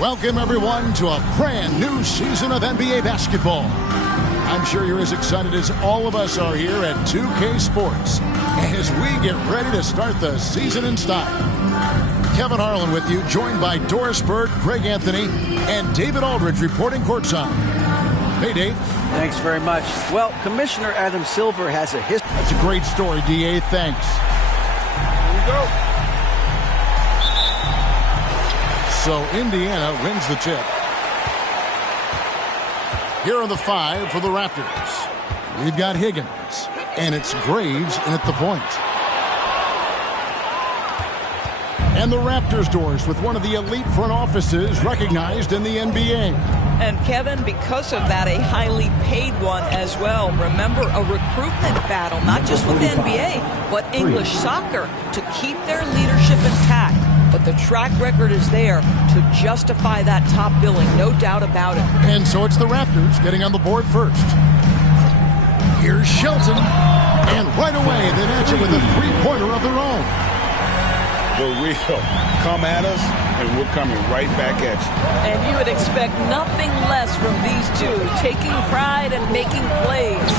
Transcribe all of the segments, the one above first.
Welcome, everyone, to a brand new season of NBA basketball. I'm sure you're as excited as all of us are here at 2K Sports as we get ready to start the season in style. Kevin Harlan with you, joined by Doris Bird, Greg Anthony, and David Aldridge reporting courtside. Hey, Dave. Thanks very much. Well, Commissioner Adam Silver has a history. That's a great story, D.A. Thanks. Here we go. So Indiana wins the tip. Here are the 5 for the Raptors. We've got Higgins, and it's Graves in at the point. And the Raptors, Doris, with one of the elite front offices recognized in the NBA. And Kevin, because of that, a highly paid one as well. Remember, a recruitment battle, not just with the NBA, but English soccer, to keep their leadership intact. But the track record is there to justify that top billing, no doubt about it. And so it's the Raptors getting on the board first. Here's Shelton. And right away, they match it with a three-pointer of their own. The real. Come at us, and we're coming right back at you. And you would expect nothing less from these two, taking pride and making plays.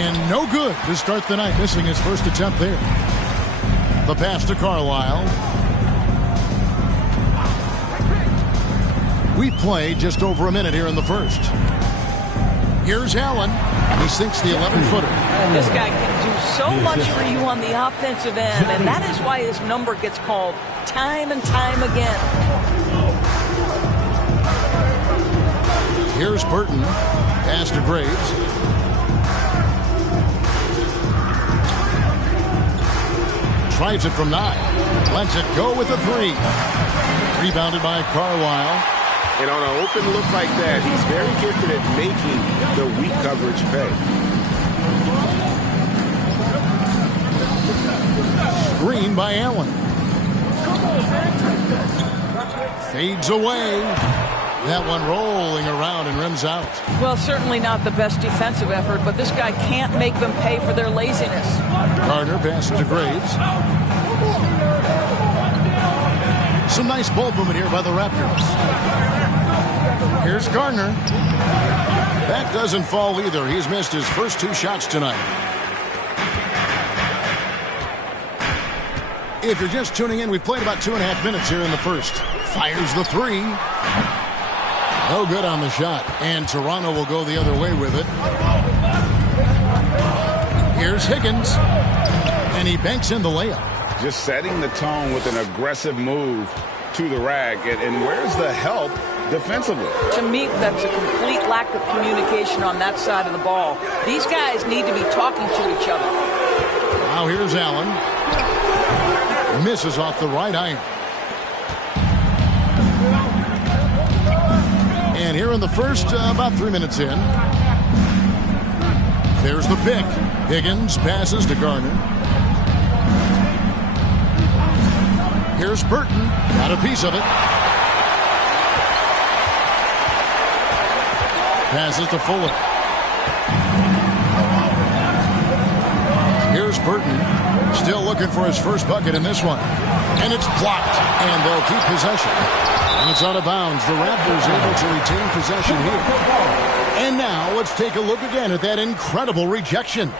And no good to start the night, missing his first attempt there. The pass to Carlisle. We play just over a minute here in the first. Here's Allen. He sinks the 11-footer. This guy can do so much for you on the offensive end, and that is why his number gets called time and time again. Here's Burton. Pass to Graves. Tries it from 9. Lets it go with a 3. Rebounded by Carlisle. And on an open look like that, he's very gifted at making the weak coverage pay. Screen by Allen. Fades away. That one rolling around and rims out. Well, certainly not the best defensive effort, but this guy can't make them pay for their laziness. Carter passes to Graves. Some nice ball movement here by the Raptors. Here's Gardner. That doesn't fall either. He's missed his first 2 shots tonight. If you're just tuning in, we've played about 2.5 minutes here in the first. Fires the 3. No good on the shot. And Toronto will go the other way with it. Here's Higgins. And he banks in the layup. Just setting the tone with an aggressive move to the rack. And where's the help defensively? To me, that's a complete lack of communication on that side of the ball. These guys need to be talking to each other. Now here's Allen. Misses off the right iron. And here in the first, about 3 minutes in. There's the pick. Higgins passes to Garner. Here's Burton. Got a piece of it. Passes to Fuller. Here's Burton. Still looking for his first bucket in this one. And it's blocked. And they'll keep possession. And it's out of bounds. The Raptors able to retain possession here. And now let's take a look again at that incredible rejection.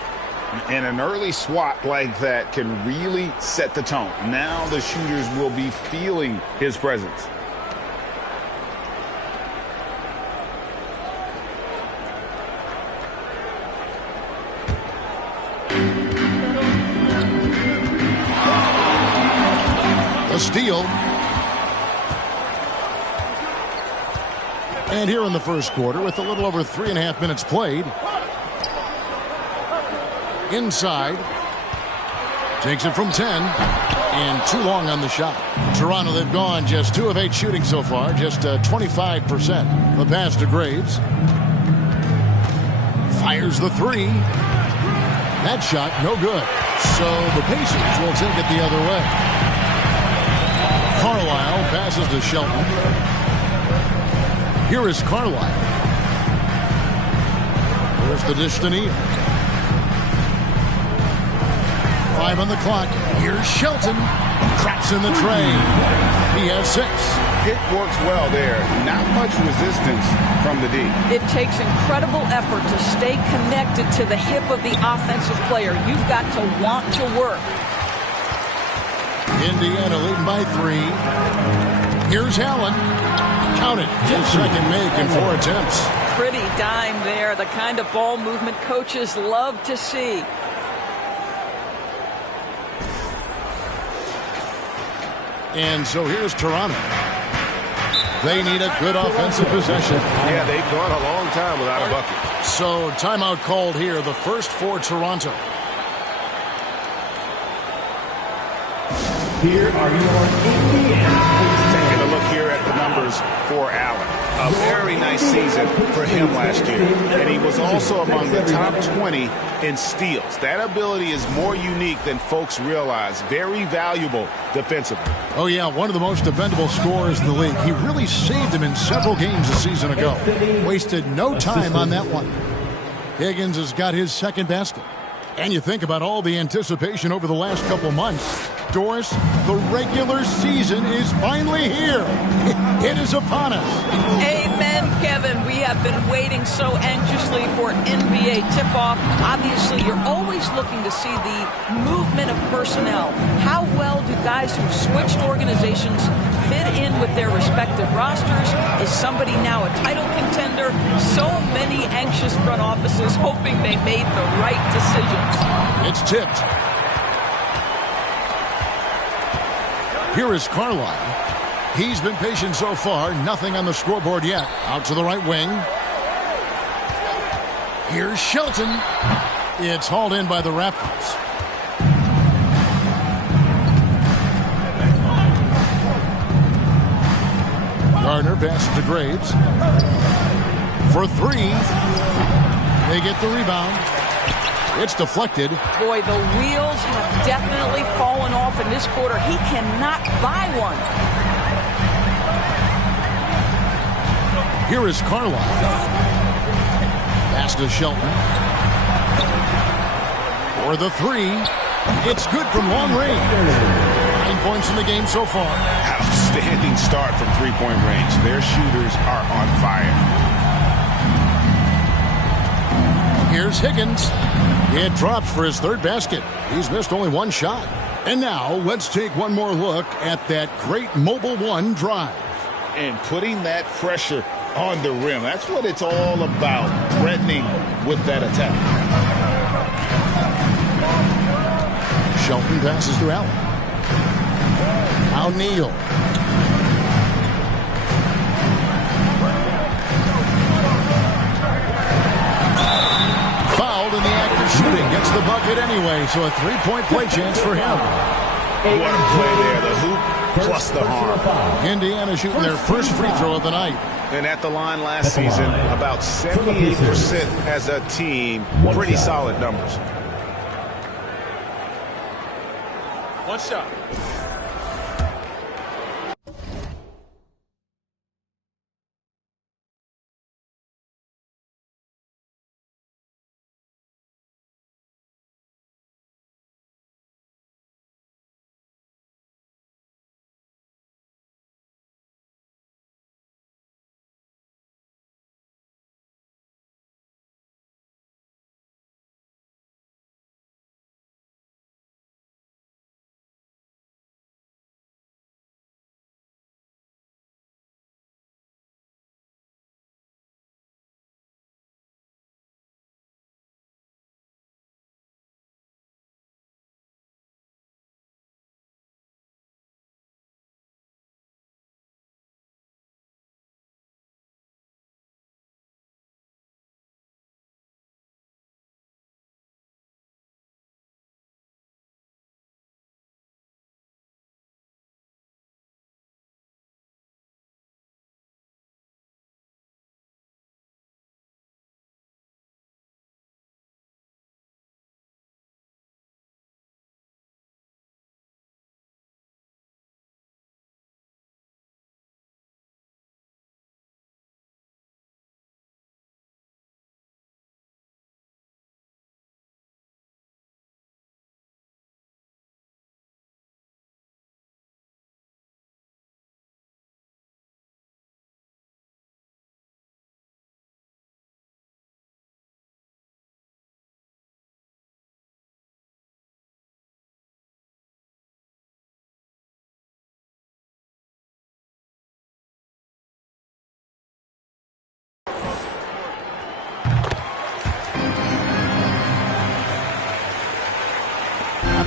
And an early swat like that can really set the tone. Now the shooters will be feeling his presence. A steal. And here in the first quarter, with a little over 3.5 minutes played. Inside. Takes it from 10. And too long on the shot. Toronto, they've gone just 2 of 8 shooting so far. Just 25%. The pass to Graves. Fires the 3. That shot, no good. So the Pacers will take it the other way. Carlisle passes to Shelton. Here is Carlisle. There's the dish to Neal. 5 on the clock. Here's Shelton. Traps in the tray. He has 6. Pick works well there. Not much resistance from the D. It takes incredible effort to stay connected to the hip of the offensive player. You've got to want to work. Indiana leading by 3. Here's Allen. Count it. His second make in 4 attempts. Pretty dime there. The kind of ball movement coaches love to see. And so here's Toronto. They need a good offensive possession. Yeah, they've gone a long time without a bucket. So timeout called here, the first for Toronto. Here are your Indiana. Taking a look here at the numbers for Allen. A very nice season for him last year. And he was also among the top 20 in steals. That ability is more unique than folks realize. Very valuable defensively. Oh, yeah, one of the most dependable scorers in the league. He really saved him in several games a season ago. Wasted no time on that one. Higgins has got his second basket. And you think about all the anticipation over the last couple months. Doris, the regular season is finally here. It is upon us. Amen, Kevin. We have been waiting so anxiously for NBA tip-off. Obviously, you're always looking to see the movement of personnel. How well do guys who've switched organizations fit in with their respective rosters? Is somebody now a title contender? So many anxious front offices hoping they made the right decisions. It's tipped. Here is Carlisle. He's been patient so far. Nothing on the scoreboard yet. Out to the right wing. Here's Shelton. It's hauled in by the Raptors. Gardner passes to Graves. For 3. They get the rebound. It's deflected. Boy, the wheels have definitely fallen off in this quarter. He cannot buy one. Here is Carlisle. Pass to Shelton. For the 3. It's good from long range. 9 points in the game so far. Outstanding start from three-point range. Their shooters are on fire. Here's Higgins. It drops for his third basket. He's missed only 1 shot. And now let's take one more look at that great Mobile One drive. And putting that pressure on the rim. That's what it's all about, threatening with that attack. Shelton passes to Allen. Now Neal. Fouled in the act of shooting. Gets the bucket anyway, so a 3-point play chance for him. What a play there. The hoop plus the harm. Indiana shooting their first free throw of the night. And at the line last season, about 78% as a team. Pretty solid numbers. One shot.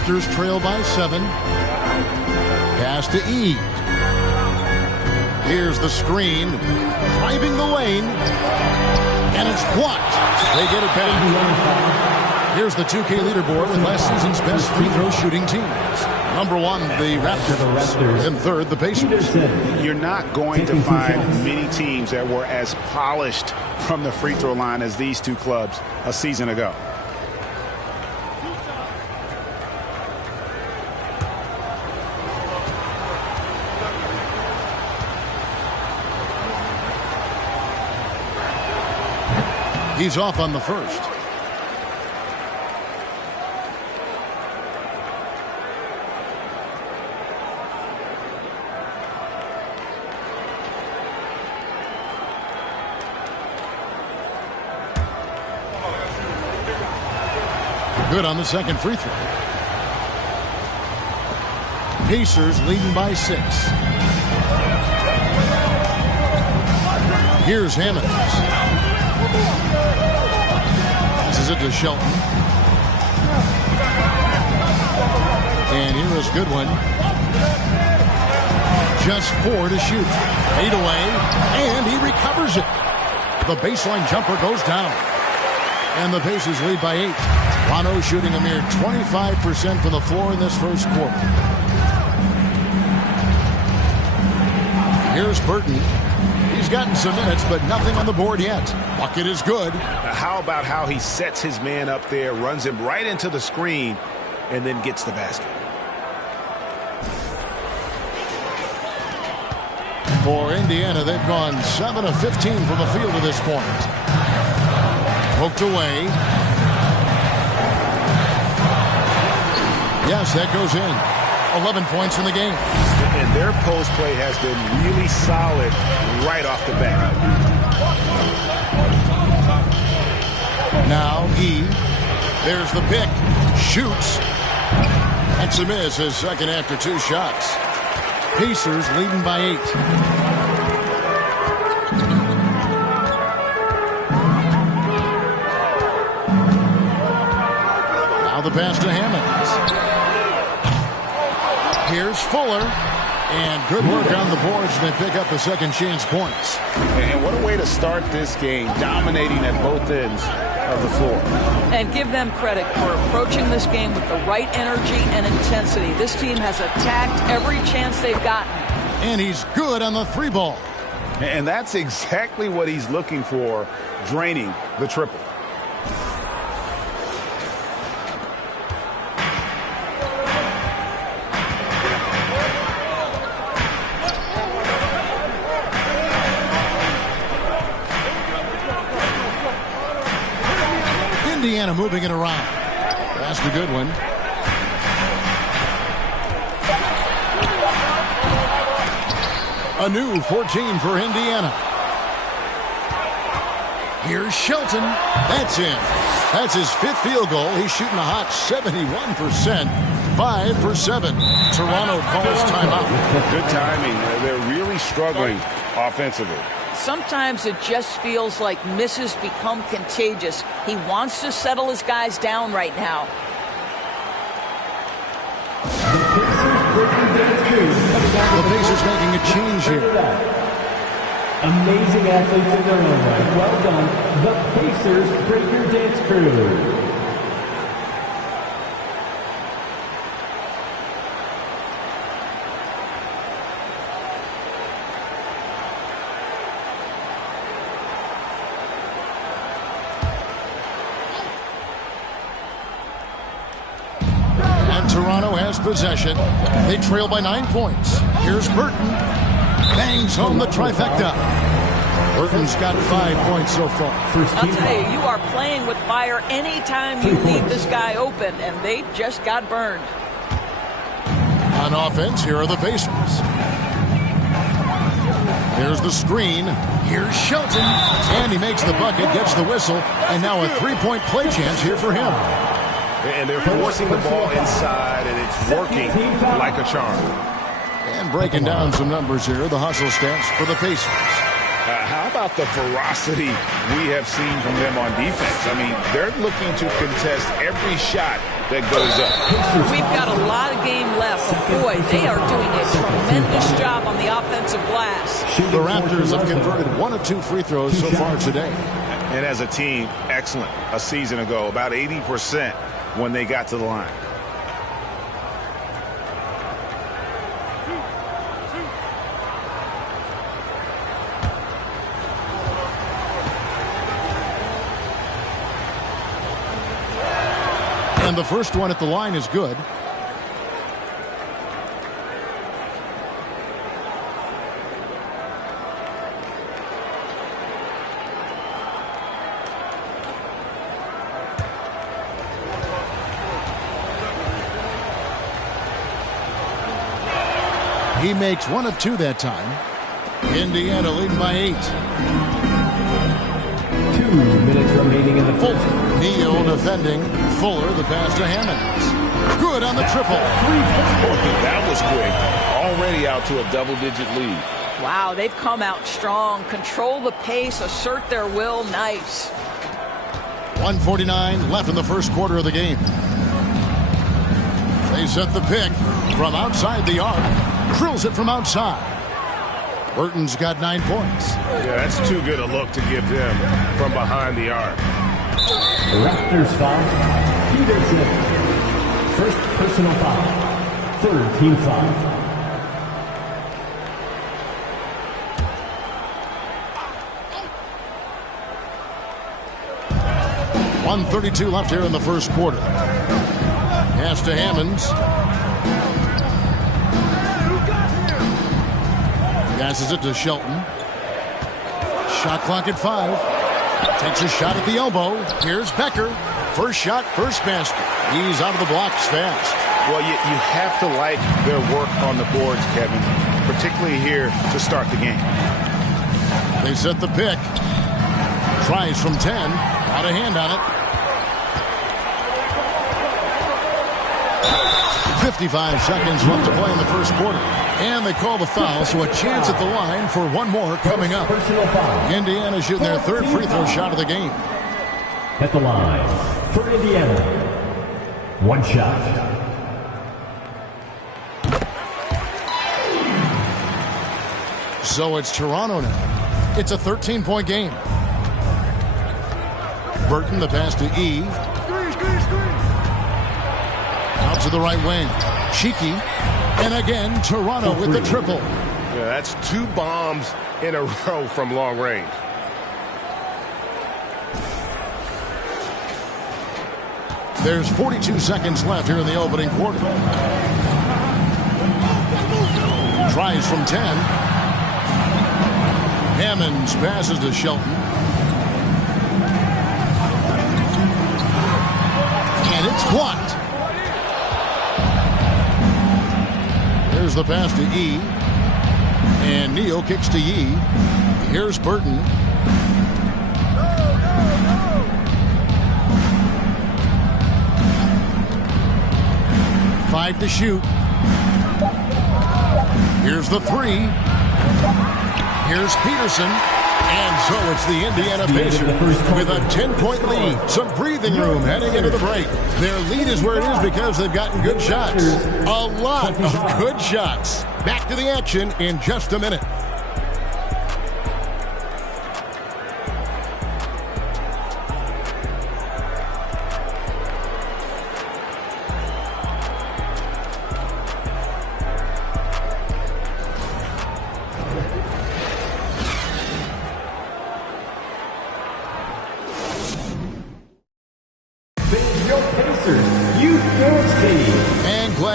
Raptors trail by 7. Pass to E. Here's the screen. Driving the lane. And it's blocked. They get it back. Here's the 2K leaderboard with last season's best free throw shooting teams. Number 1, the Raptors. And third, the Pacers. You're not going to find many teams that were as polished from the free throw line as these two clubs a season ago. He's off on the first. Good on the second free throw. Pacers leading by 6. Here's Hammonds. Passes it to Shelton. And here is Goodwin. Just 4 to shoot. 8 away. And he recovers it. The baseline jumper goes down. And the Pacers lead by 8. Toronto shooting a mere 25% from the floor in this first quarter. Here's Burton. He's gotten some minutes, but nothing on the board yet. Bucket is good. How about how he sets his man up there, runs him right into the screen, and then gets the basket. For Indiana, they've gone 7 of 15 from the field to this point. Poked away. Yes, that goes in. 11 points in the game. And their post play has been really solid right off the bat. Now E. There's the pick. Shoots. That's a miss, his second after 2 shots. Pacers leading by 8. Now the pass to Hammonds. Here's Fuller. And good work on the boards, and they pick up the second chance points. And what a way to start this game, dominating at both ends of the floor. And give them credit for approaching this game with the right energy and intensity. This team has attacked every chance they've gotten. And he's good on the 3 ball. And that's exactly what he's looking for, draining the triple. Indiana moving it around. That's a good one. A new 14 for Indiana. Here's Shelton. That's in. That's his 5th field goal. He's shooting a hot 71%. 5 for 7. Toronto calls timeout. Good timing. They're really struggling offensively. Sometimes it just feels like misses become contagious. He wants to settle his guys down right now. The Pacers making a change here. Amazing athletes in their own right. Well done, the Pacers Breaker Dance Crew. Toronto has possession. They trail by 9 points. Here's Burton. Bangs home the trifecta. Burton's got 5 points so far. I'll tell you, you are playing with fire anytime you leave this guy open, and they just got burned. On offense, here are the Pacers. Here's the screen. Here's Shelton. And he makes the bucket, gets the whistle, and now a 3-point play chance here for him. And they're forcing the ball inside, and it's working like a charm. And breaking down some numbers here, the hustle stats for the Pacers. How about about the ferocity we have seen from them on defense? I mean, they're looking to contest every shot that goes up. We've got a lot of game left, but boy, they are doing a tremendous job on the offensive glass. The Raptors have converted 1 of 2 free throws so far today. And as a team, excellent. A season ago, about 80% when they got to the line. And the first one at the line is good. He makes 1 of 2 that time. Indiana leading by 8. 2 minutes remaining in the fourth. Neal defending. Fuller, the pass to Hammonds. Good on the triple. That was quick. Already out to a double-digit lead. Wow, they've come out strong. Control the pace, assert their will. Nice. 1:49 left in the first quarter of the game. They set the pick from outside the arc. Drills it from outside. Burton's got 9 points. Yeah, that's too good a look to give them from behind the arc. Raptors foul. Peterson. First personal foul. Third team foul. .132 left here in the first quarter. Pass to Hammonds. Passes it to Shelton. Shot clock at 5. Takes a shot at the elbow. Here's Becker. First shot, first basket. He's out of the blocks fast. Well, you have to like their work on the boards, Kevin, particularly here to start the game. They set the pick. Tries from 10. Out of hand on it. 55 seconds left to play in the first quarter. And they call the foul, so a chance at the line for one more coming up. Indiana shooting their third free throw shot of the game. At the line for Indiana. 1 shot. So it's Toronto now. It's a 13-point game. Burton, the pass to E. Out to the right wing. Cheeky. And again, Toronto with the triple. Yeah, that's 2 bombs in a row from long range. There's 42 seconds left here in the opening quarter. Tries from 10. Hammonds passes to Shelton. And it's blocked. Here's the pass to E. And Neal kicks to E. Here's Burton. Five to shoot. Here's the 3. Here's Peterson. And so it's the Indiana Pacers with a 10-point lead. Some breathing room heading into the break. Their lead is where it is because they've gotten good shots. A lot of good shots. Back to the action in just a minute.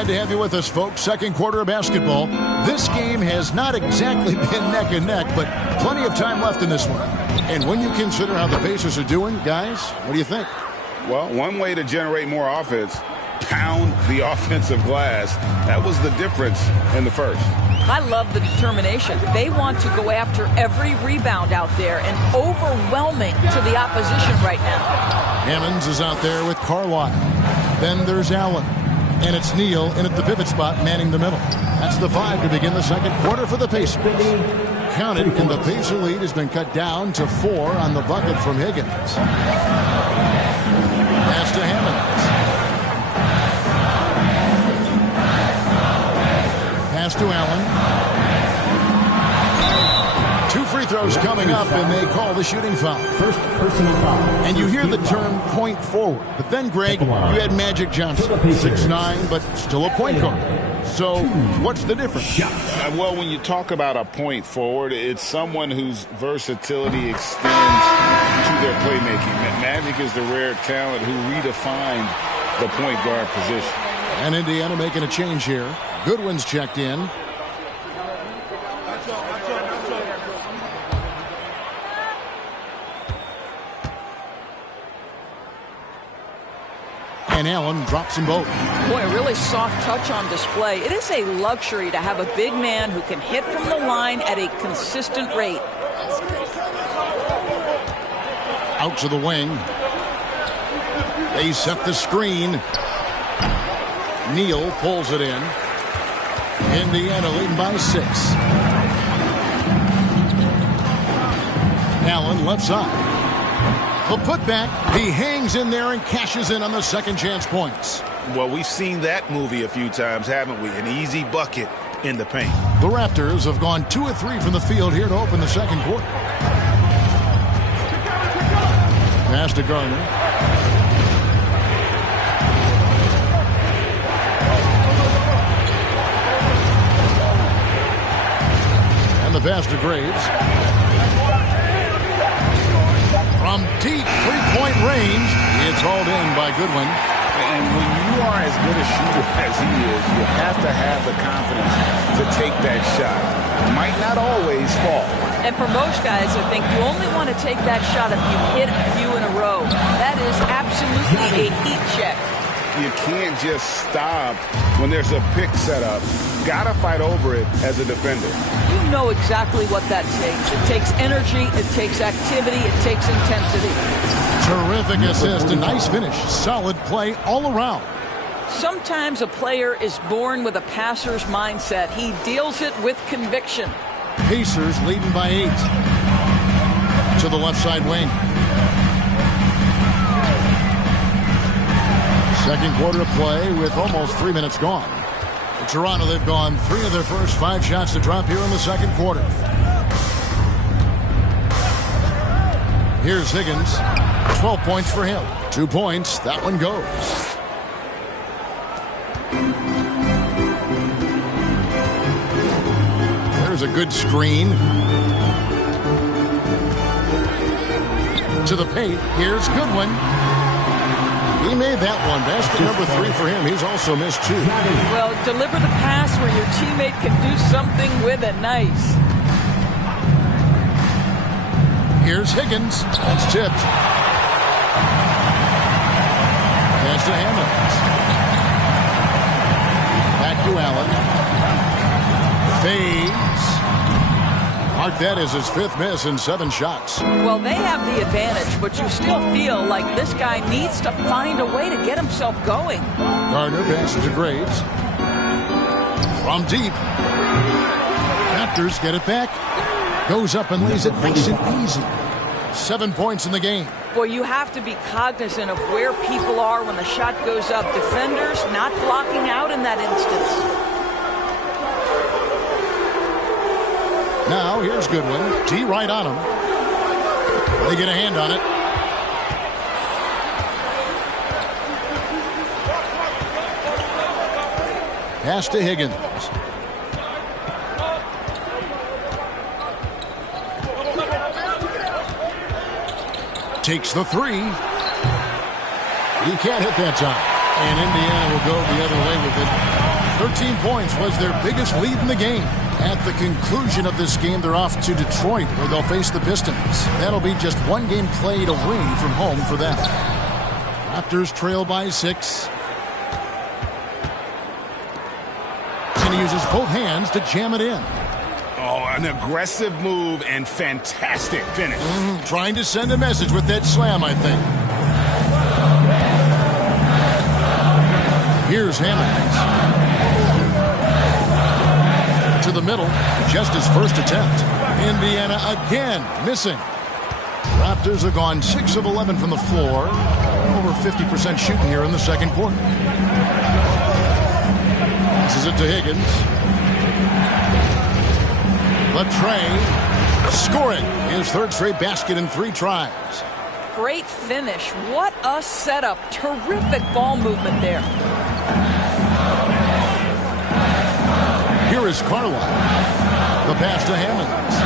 To have you with us, folks. Second quarter of basketball. This game has not exactly been neck and neck, but plenty of time left in this one. And when you consider how the Pacers are doing, guys, what do you think? Well, one way to generate more offense, pound the offensive glass. That was the difference in the first. I love the determination. They want to go after every rebound out there and overwhelming to the opposition right now. Hammonds is out there with Carlisle. Then there's Allen. And it's Neal in at the pivot spot, manning the middle. That's the 5 to begin the second quarter for the Pacers. counted, and the Pacer lead has been cut down to 4 on the bucket from Higgins. Pass to Hammonds. Pass to Allen. 2 free throws coming up, and they call the shooting foul. First personal foul. And you hear the term point forward. But then, Greg, you had Magic Johnson, 6'9", but still a point guard. So what's the difference? Well, when you talk about a point forward, it's someone whose versatility extends to their playmaking. Magic is the rare talent who redefined the point guard position. And Indiana making a change here. Goodwin's checked in. And Allen drops them both. Boy, a really soft touch on display. It is a luxury to have a big man who can hit from the line at a consistent rate. Out to the wing. They set the screen. Neal pulls it in. Indiana leading by 6. Allen left side. The putback, he hangs in there and cashes in on the second chance points. Well, we've seen that movie a few times, haven't we? An easy bucket in the paint. The Raptors have gone 2 of 3 from the field here to open the second quarter. Pass to Garner. And the pass to Graves. From deep three-point range, it's hauled in by Goodwin. And when you are as good a shooter as he is, you have to have the confidence to take that shot. It might not always fall. And for most guys, I think you only want to take that shot if you hit a few in a row. That is absolutely a heat check. You can't just stop when there's a pick set up. Got to fight over it as a defender. You know exactly what that takes. It takes energy, it takes activity, it takes intensity. Terrific assist, a nice finish, solid play all around. Sometimes a player is born with a passer's mindset. He deals it with conviction. Pacers leading by 8. To the left side wing. Second quarter of play with almost 3 minutes gone. In Toronto, they've gone 3 of their first 5 shots to drop here in the second quarter. Here's Higgins. 12 points for him. 2 points. That one goes. There's a good screen. To the paint. Here's Goodwin. He made that one. Basket number 3 for him. He's also missed 2. Well, deliver the pass where your teammate can do something with it. Nice. Here's Higgins. That's tipped. Pass to Hammonds. Back to Allen. Fades. Mark that as his 5th miss in 7 shots. Well, they have the advantage, but you still feel like this guy needs to find a way to get himself going. Gardner passes to Graves. From deep. Raptors get it back. Goes up and lays it nice and easy. 7 points in the game. Boy, you have to be cognizant of where people are when the shot goes up. Defenders not blocking out in that instance. Now, here's Goodwin. T right on him. They get a hand on it. Pass to Higgins. Takes the 3. He can't hit that time. And Indiana will go the other way with it. 13 points was their biggest lead in the game. At the conclusion of this game, they're off to Detroit, where they'll face the Pistons. That'll be just 1 game played away from home for them. Raptors trail by 6. And he uses both hands to jam it in. Oh, an aggressive move and fantastic finish. Trying to send a message with that slam, I think. Here's Hammonds. To the middle, just his first attempt. Indiana again missing. Raptors have gone 6 of 11 from the floor. Over 50% shooting here in the second quarter. Passes it to Higgins. The tray. Score it. His third straight basket in 3 tries. Great finish. What a setup. Terrific ball movement there. Here is Carlisle. The pass to Hammonds.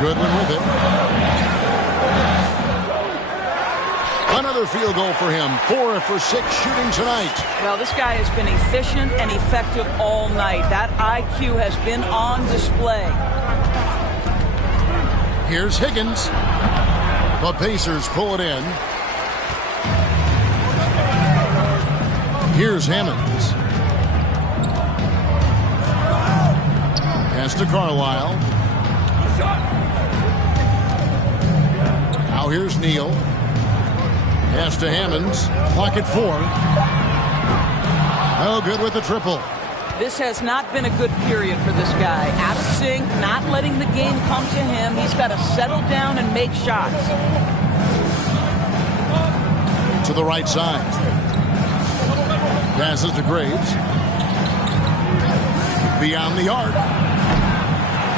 Goodwin with it. Another field goal for him. 4 for 6 shooting tonight. Well, this guy has been efficient and effective all night. That IQ has been on display. Here's Higgins. The Pacers pull it in. Here's Hammonds. Pass to Carlisle. Now here's Neal. Pass to Hammonds. Clock at 4. Oh, good with the triple. This has not been a good period for this guy. Out of sync, not letting the game come to him. He's got to settle down and make shots. To the right side. Passes to Graves. Beyond the arc.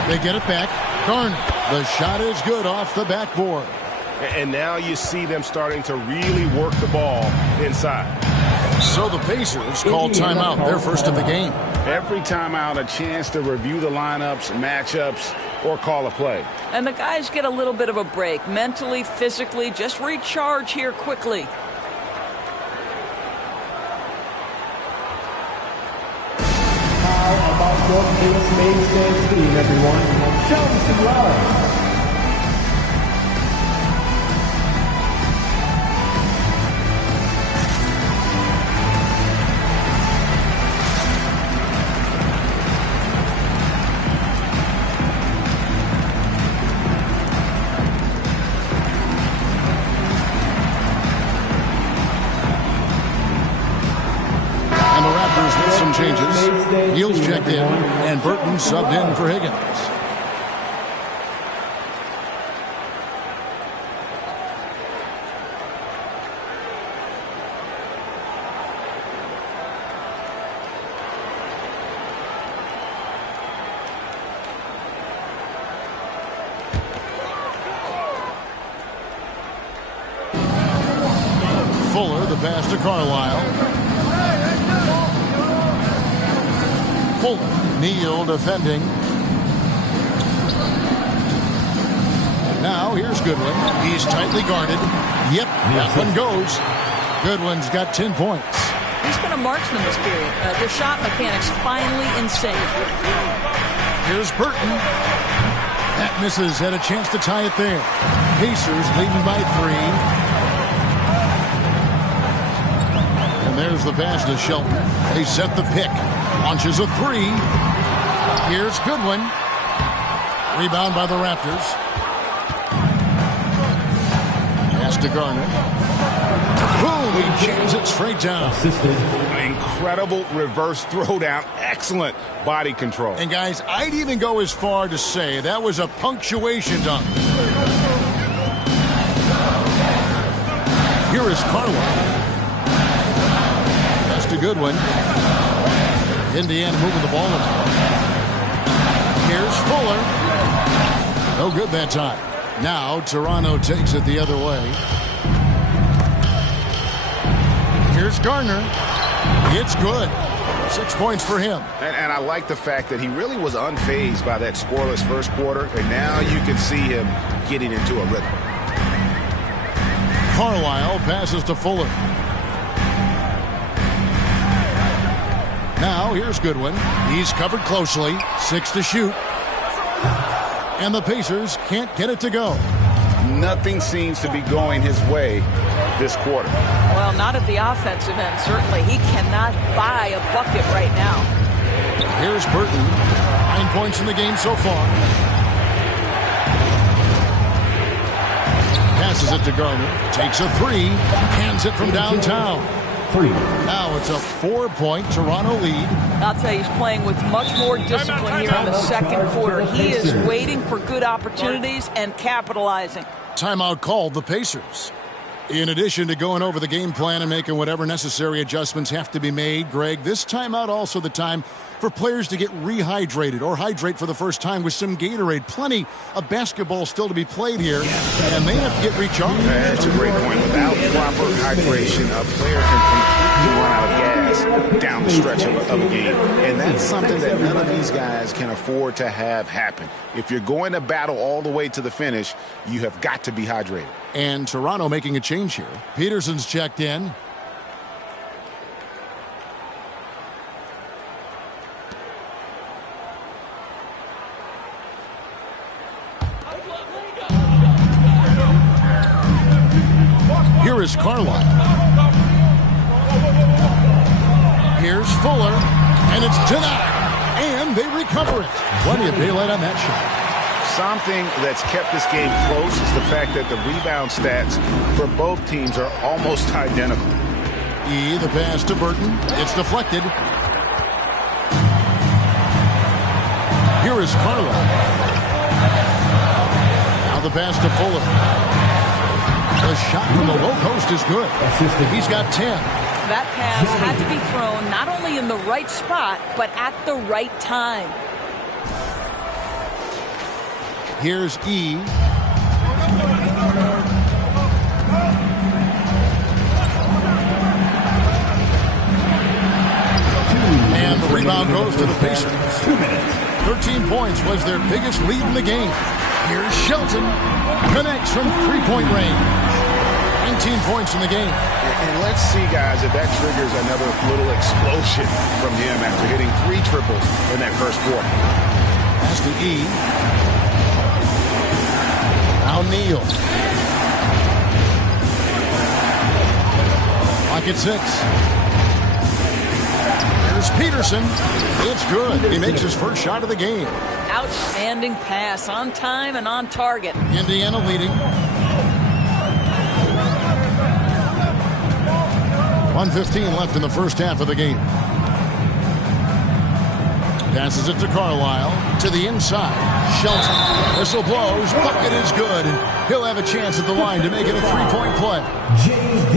They get it back. Garner. The shot is good off the backboard. And now you see them starting to really work the ball inside. So the Pacers call timeout, their first of the game. Every timeout, a chance to review the lineups, matchups, or call a play. And the guys get a little bit of a break. Mentally, physically, just recharge here quickly. How about your Knicks main stand team, everyone? Show them some love. Changes. Neal's checked in, and Burton subbed in for Higgins. Fuller, the pass to Carlisle. Neal defending. Now here's Goodwin. He's tightly guarded. Yep, that one goes. Goodwin's got 10 points. He's been a marksman this period. The shot mechanics finally in sync. Here's Burton. That misses. Had a chance to tie it there. Pacers leading by 3. And there's the pass to Shelton. They set the pick. Launches a 3. Here's Goodwin. Rebound by the Raptors. Pass to Garner. Boom! He jams it straight down. Incredible reverse throwdown. Excellent body control. And guys, I'd even go as far to say that was a punctuation dunk. Here is Carlisle. Pass to Goodwin. Indiana moving the ball around. Here's Fuller. No good that time. Now Toronto takes it the other way. Here's Garner. It's good. 6 points for him. And I like the fact that he really was unfazed by that scoreless first quarter. And now you can see him getting into a rhythm. Carlisle passes to Fuller. Now here's Goodwin. He's covered closely. 6 to shoot. And the Pacers can't get it to go. Nothing seems to be going his way this quarter. Well, not at the offensive end, certainly. He cannot buy a bucket right now. Here's Burton. 9 points in the game so far. Passes it to Garner. Takes a 3. Hands it from downtown. 3. Now it's a 4-point Toronto lead. I'll tell you, he's playing with much more discipline here in the second quarter. He is waiting for good opportunities and capitalizing. Timeout called the Pacers. In addition to going over the game plan and making whatever necessary adjustments have to be made, Greg, this timeout also the time for players to get rehydrated or hydrate for the first time with some Gatorade. Plenty of basketball still to be played here, and they have to get recharged. That's a great point. Without proper hydration, a player can completely run out of gas down the stretch of a game. And that's something that none of these guys can afford to have happen. If you're going to battle all the way to the finish, you have got to be hydrated. And Toronto making a change here. Peterson's checked in. Here is Carlisle. Here's Fuller, and it's denied. And they recover it. Plenty of daylight on that shot. Something that's kept this game close is the fact that the rebound stats for both teams are almost identical. The pass to Burton. It's deflected. Here is Carlisle. Now the pass to Fuller. The shot from the low post is good. He's got 10. That pass had to be thrown not only in the right spot, but at the right time. Here's E. And the rebound goes to the Pacers. 13 points was their biggest lead in the game. Here's Shelton. Connects from three-point range. 19 points in the game. And let's see, guys, if that triggers another little explosion from him after hitting 3 triples in that first quarter. Pass to E. Now Neal. Clock at 6. Here's Peterson. It's good. He makes his first shot of the game. Outstanding pass, on time and on target. Indiana leading. 1:15 left in the first half of the game. Passes it to Carlisle. To the inside. Shelton. Whistle blows. Bucket is good. And he'll have a chance at the line to make it a 3-point play.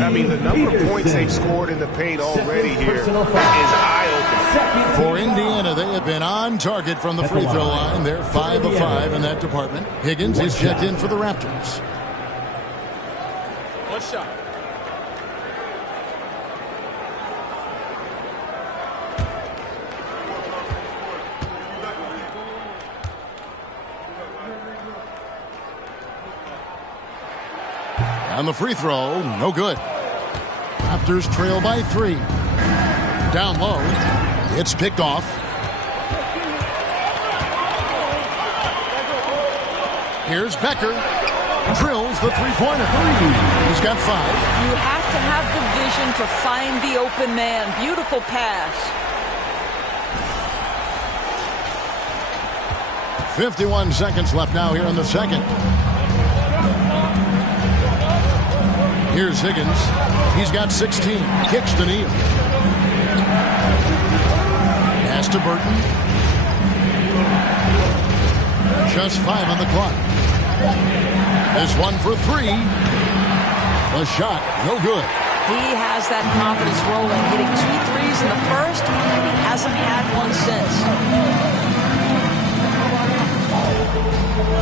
I mean, the number of points they've scored in the paint already here is eye-opening. For Indiana, they have been on target from the free throw line. They're 5 of 5 in that department. Higgins is checked in for the Raptors. One shot. On the free throw, no good. Raptors trail by 3. Down low. It's picked off. Here's Becker. Drills the three-pointer. He's got 5. You have to have the vision to find the open man. Beautiful pass. 51 seconds left now here in the second. Here's Higgins. He's got 16. Kicks to Neal. Pass to Burton. Just 5 on the clock. This one for 3. The shot, no good. He has that confidence rolling, hitting 2 threes in the first, and he hasn't had one since.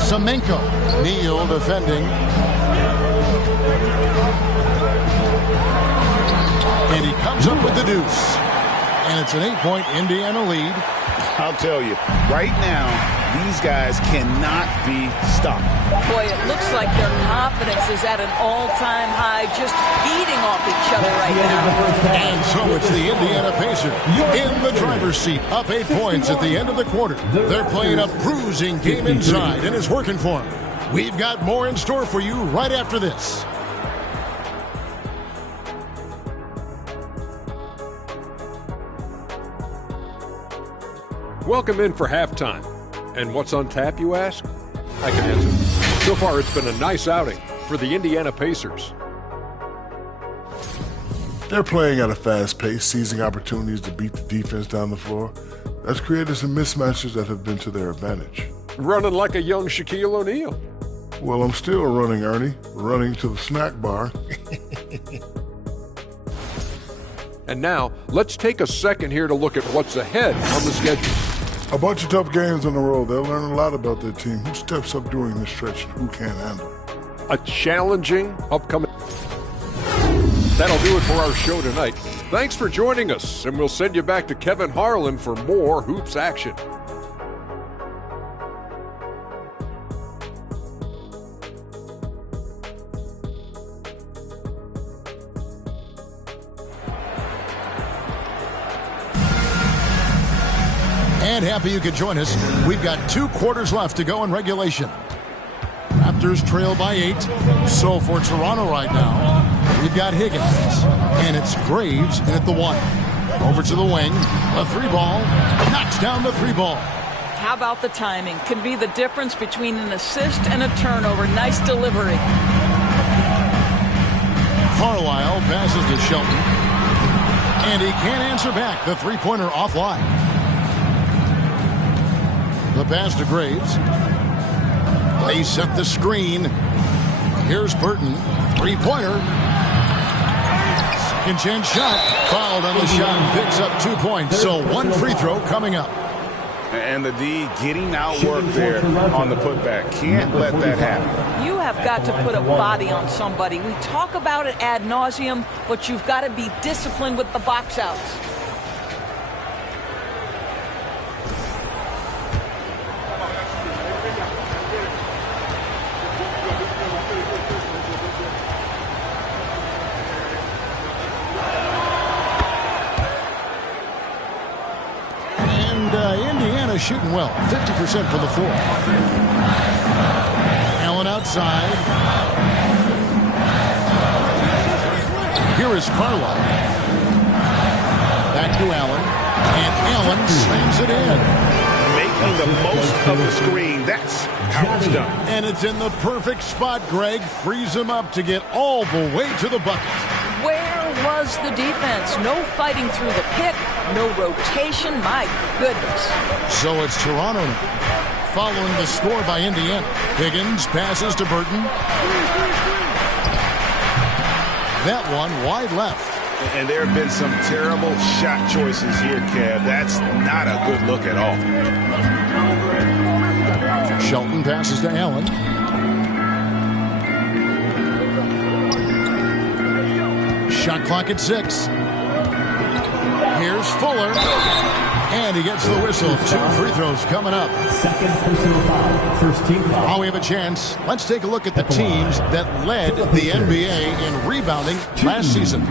Semenko. Neal defending. And he comes up with the deuce. And it's an 8-point Indiana lead. I'll tell you, right now, these guys cannot be stopped. Boy, it looks like their confidence is at an all-time high, just feeding off each other right now. And so it's the Indiana Pacers in the driver's seat, up 8 points at the end of the quarter. They're playing a bruising game inside, and it's working for them. We've got more in store for you right after this. Welcome in for halftime. And what's on tap, you ask? I can answer. So far, it's been a nice outing for the Indiana Pacers. They're playing at a fast pace, seizing opportunities to beat the defense down the floor. That's created some mismatches that have been to their advantage. Running like a young Shaquille O'Neal. Well, I'm still running, Ernie. Running to the snack bar. And now, let's take a second here to look at what's ahead on the schedule. A bunch of tough games in a row. They'll learn a lot about their team. Who steps up during this stretch and who can't handle it. A challenging upcoming... That'll do it for our show tonight. Thanks for joining us, and we'll send you back to Kevin Harlan for more hoops action. And happy you could join us. We've got 2 quarters left to go in regulation. Raptors trail by 8. So for Toronto right now, we've got Higgins. And it's Graves in at the 1. Over to the wing. A 3-ball. Knocks down the 3-ball. How about the timing? Can be the difference between an assist and a turnover. Nice delivery. Carlisle passes to Shelton. And he can't answer back. The 3-pointer offline. The pass to Graves. They set the screen. Here's Burton. 3-pointer. Second chance shot. Fouled on the shot and picks up 2 points. So 1 free throw coming up. And the D getting outworked there on the putback. Can't let that happen. You have got to put a body on somebody. We talk about it ad nauseum, but you've got to be disciplined with the box outs. Indiana shooting well, 50% from the floor. Allen outside. Here is Carlisle. Back to Allen. And Allen slams it in. Making the most of the screen. That's how it's done. And it's in the perfect spot, Greg. Frees him up to get all the way to the bucket. Where was the defense? No fighting through the pick, no rotation. My goodness. So it's Toronto now, following the score by Indiana. Higgins passes to Burton. That one wide left. And there have been some terrible shot choices here, Kev. That's not a good look at all. Shelton passes to Allen. Shot clock at 6. Here's Fuller. And he gets the whistle. 2 free throws coming up. Second personal foul. First team foul. While we have a chance, let's take a look at the teams that led the NBA in rebounding last season.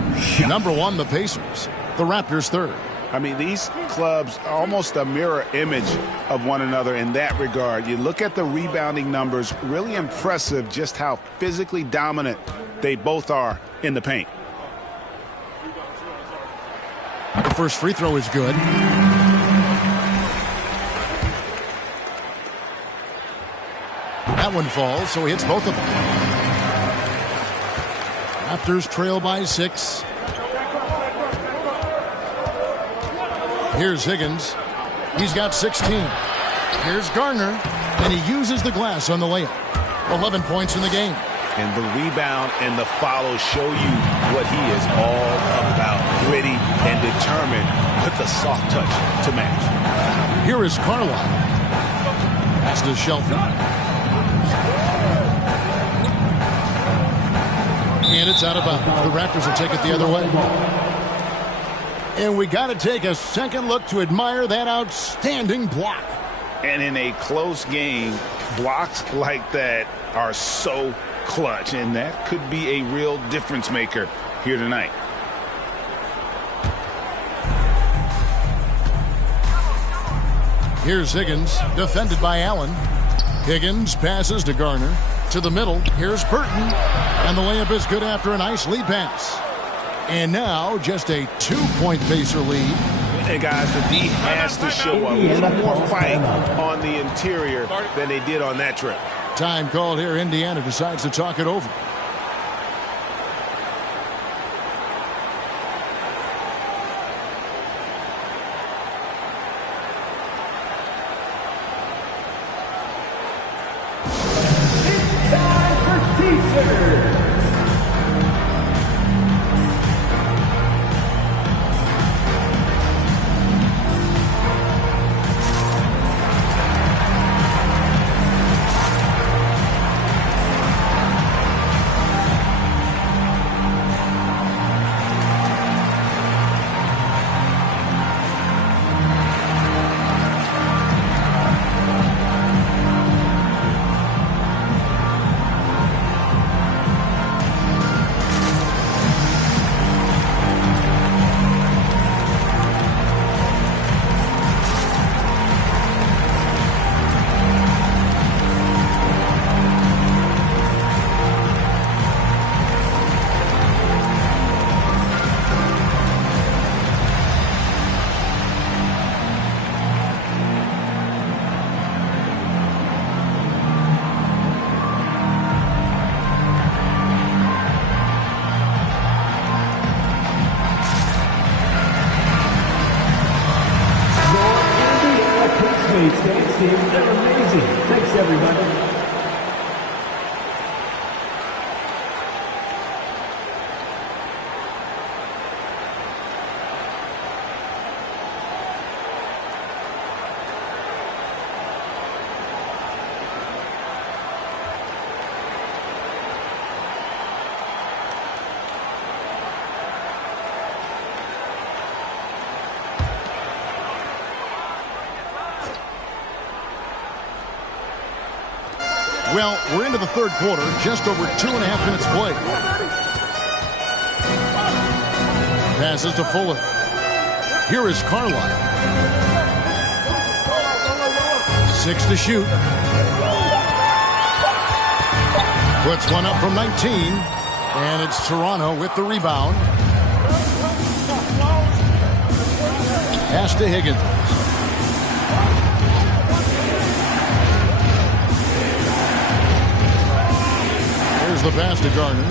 Number 1, the Pacers. The Raptors 3rd. I mean, these clubs are almost a mirror image of one another in that regard. You look at the rebounding numbers, really impressive just how physically dominant they both are in the paint. The first free throw is good. That one falls, so he hits both of them. Raptors trail by 6. Here's Higgins. He's got 16. Here's Garner, and he uses the glass on the layup. 11 points in the game. And the rebound and the follow show you what he is all about. Gritty and determined with the soft touch to match. Here is Carlisle. Pass to Shelton. And it's out of bounds. The Raptors will take it the other way. And we got to take a second look to admire that outstanding block. And in a close game, blocks like that are so clutch, and that could be a real difference maker here tonight. Here's Higgins, defended by Allen. Higgins passes to Garner. To the middle, here's Burton. And the layup is good after a nice lead pass. And now just a 2-point Pacer lead. And guys, the D has to show a little more fight on the interior than they did on that trip. Time called here. Indiana decides to talk it over. Well, we're into the third quarter, just over 2.5 minutes played. Passes to Fuller. Here is Carlisle. 6 to shoot. Puts one up from 19. And it's Toronto with the rebound. Pass to Higgins. Here's the pass to Gardner.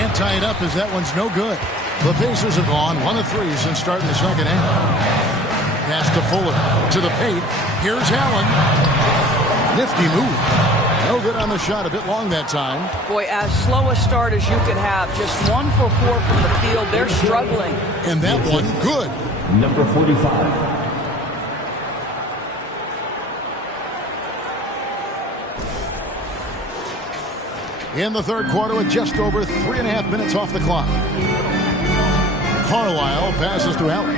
Can't tie it up as that one's no good. The Pacers have gone 1 of 3 since starting the second half. Pass to Fuller. To the paint. Here's Allen. Nifty move. No good on the shot. A bit long that time. Boy, as slow a start as you could have. Just 1 for 4 from the field. They're struggling. And that one, good. Number 45. In the third quarter with just over 3.5 minutes off the clock. Carlisle passes to Allen.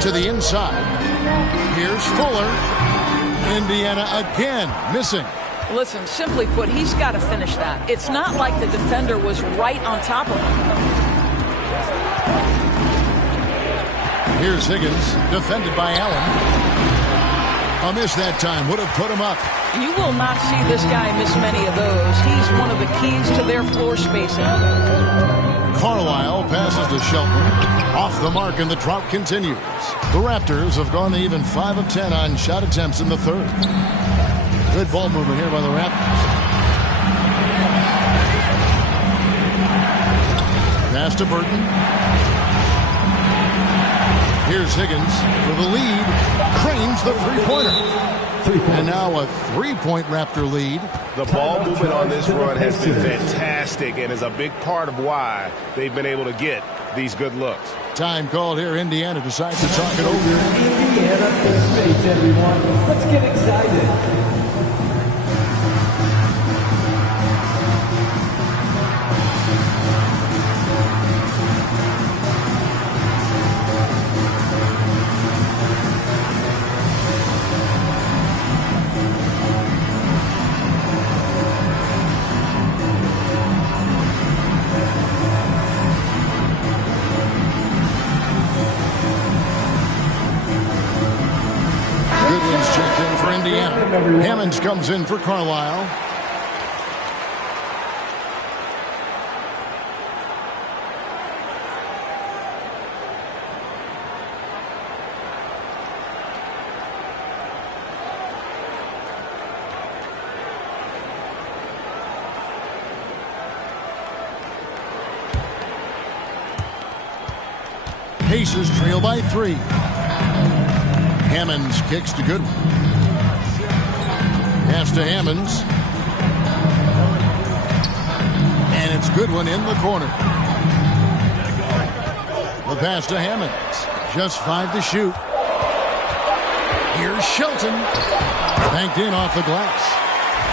To the inside. Here's Fuller. Indiana again missing. Listen, simply put, he's got to finish that. It's not like the defender was right on top of him. Here's Higgins, defended by Allen. A miss that time would have put him up. You will not see this guy miss many of those. He's one of the keys to their floor spacing. Carlisle passes to Shelton. Off the mark, and the drought continues. The Raptors have gone to even 5 of 10 on shot attempts in the third. Good ball movement here by the Raptors. Pass to Burton. Here's Higgins for the lead. Cranes the three-pointer. And now a 3-point Raptor lead. The ball movement on this run has been fantastic and is a big part of why they've been able to get these good looks. Time called here. Indiana decides to talk it over. Indiana in space, everyone. Let's get excited. Hammonds comes in for Carlisle. Pacers trail by 3. Hammonds kicks to Goodwin. Pass to Hammonds. And it's Goodwin in the corner. The pass to Hammonds. Just 5 to shoot. Here's Shelton. Banked in off the glass.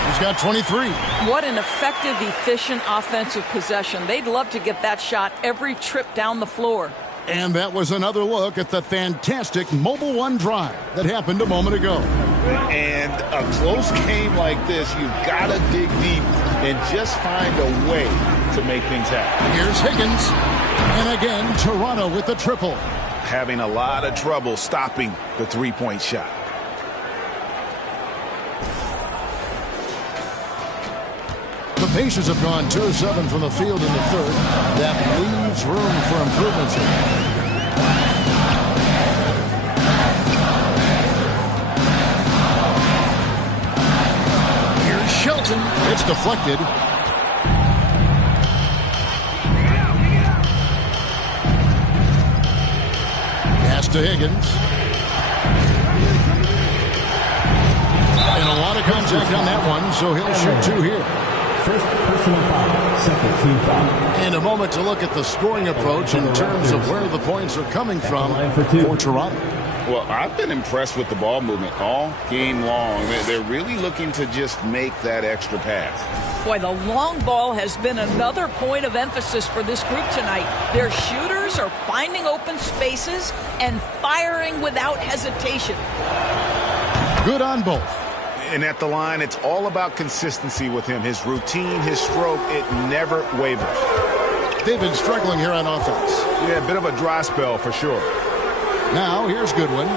He's got 23. What an effective, efficient offensive possession. They'd love to get that shot every trip down the floor. And that was another look at the fantastic Mobile One drive that happened a moment ago. And a close game like this, you've got to dig deep and just find a way to make things happen. Here's Higgins. And again, Toronto with the triple. Having a lot of trouble stopping the three-point shot. The Pacers have gone 2 of 7 from the field in the third. That leaves room for improvements here. Here's Shelton. It's deflected. Pass to Higgins. And a lot of contact on that one, so he'll shoot 2 here. First personal foul, second team foul. And a moment to look at the scoring approach in terms of where the points are coming from for Toronto. Well, I've been impressed with the ball movement all game long. They're really looking to just make that extra pass. Boy, the long ball has been another point of emphasis for this group tonight. Their shooters are finding open spaces and firing without hesitation. Good on both. And at the line, it's all about consistency with him. His routine, his stroke, it never wavers. They've been struggling here on offense. Yeah, a bit of a dry spell for sure. Now, here's Goodwin.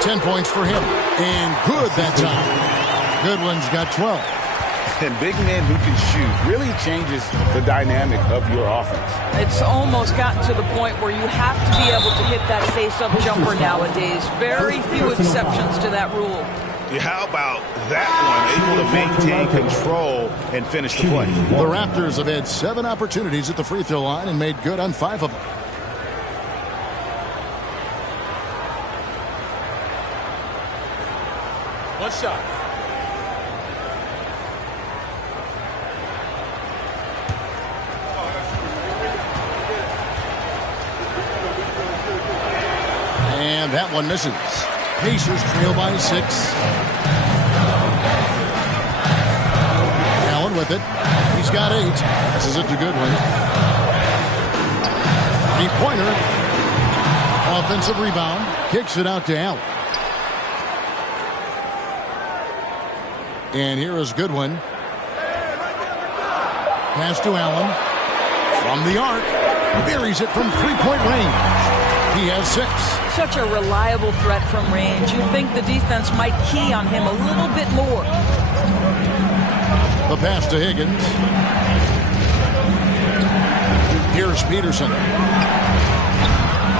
10 points for him. And good that time. Goodwin's got 12. And big men who can shoot really changes the dynamic of your offense. It's almost gotten to the point where you have to be able to hit that face-up jumper nowadays. Very few exceptions to that rule. Yeah, how about that one? Able to maintain control and finish the play. The Raptors have had 7 opportunities at the free throw line and made good on 5 of them. One shot. And that one misses. Pacers trail by 6. Allen with it. He's got 8. Passes it to Goodwin. 3-pointer. Offensive rebound. Kicks it out to Allen. And here is Goodwin. Pass to Allen. From the arc. Buries it from 3-point range. He has 6. Such a reliable threat from range. You'd think the defense might key on him a little bit more. The pass to Higgins. Here's Peterson.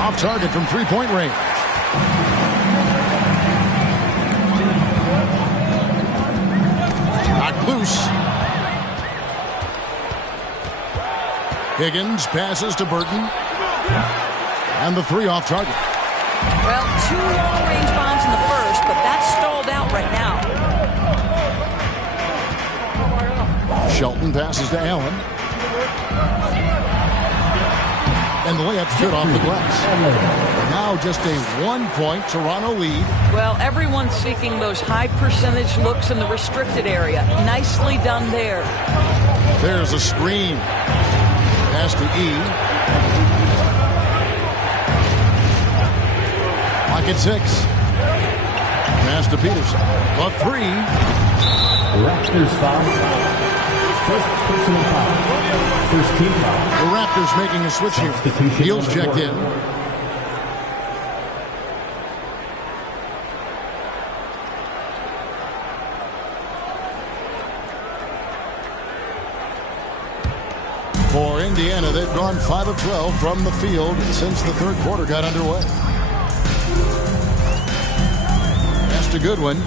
Off target from 3-point range. Knocked loose. Higgins passes to Burton. And the 3 off target. Well, 2 long-range bombs in the first, but that's stalled out right now. Shelton passes to Allen. And the layup's good off the glass. Now just a 1-point Toronto lead. Well, everyone's seeking those high percentage looks in the restricted area. Nicely done there. There's a screen. Pass to E. Pocket 6. Pass to Peterson. A 3. Raptors foul. First personal foul. First team foul. The Raptors making a switch here. Fields checked in. For Indiana, they've gone 5 of 12 from the field since the third quarter got underway. To Goodwin.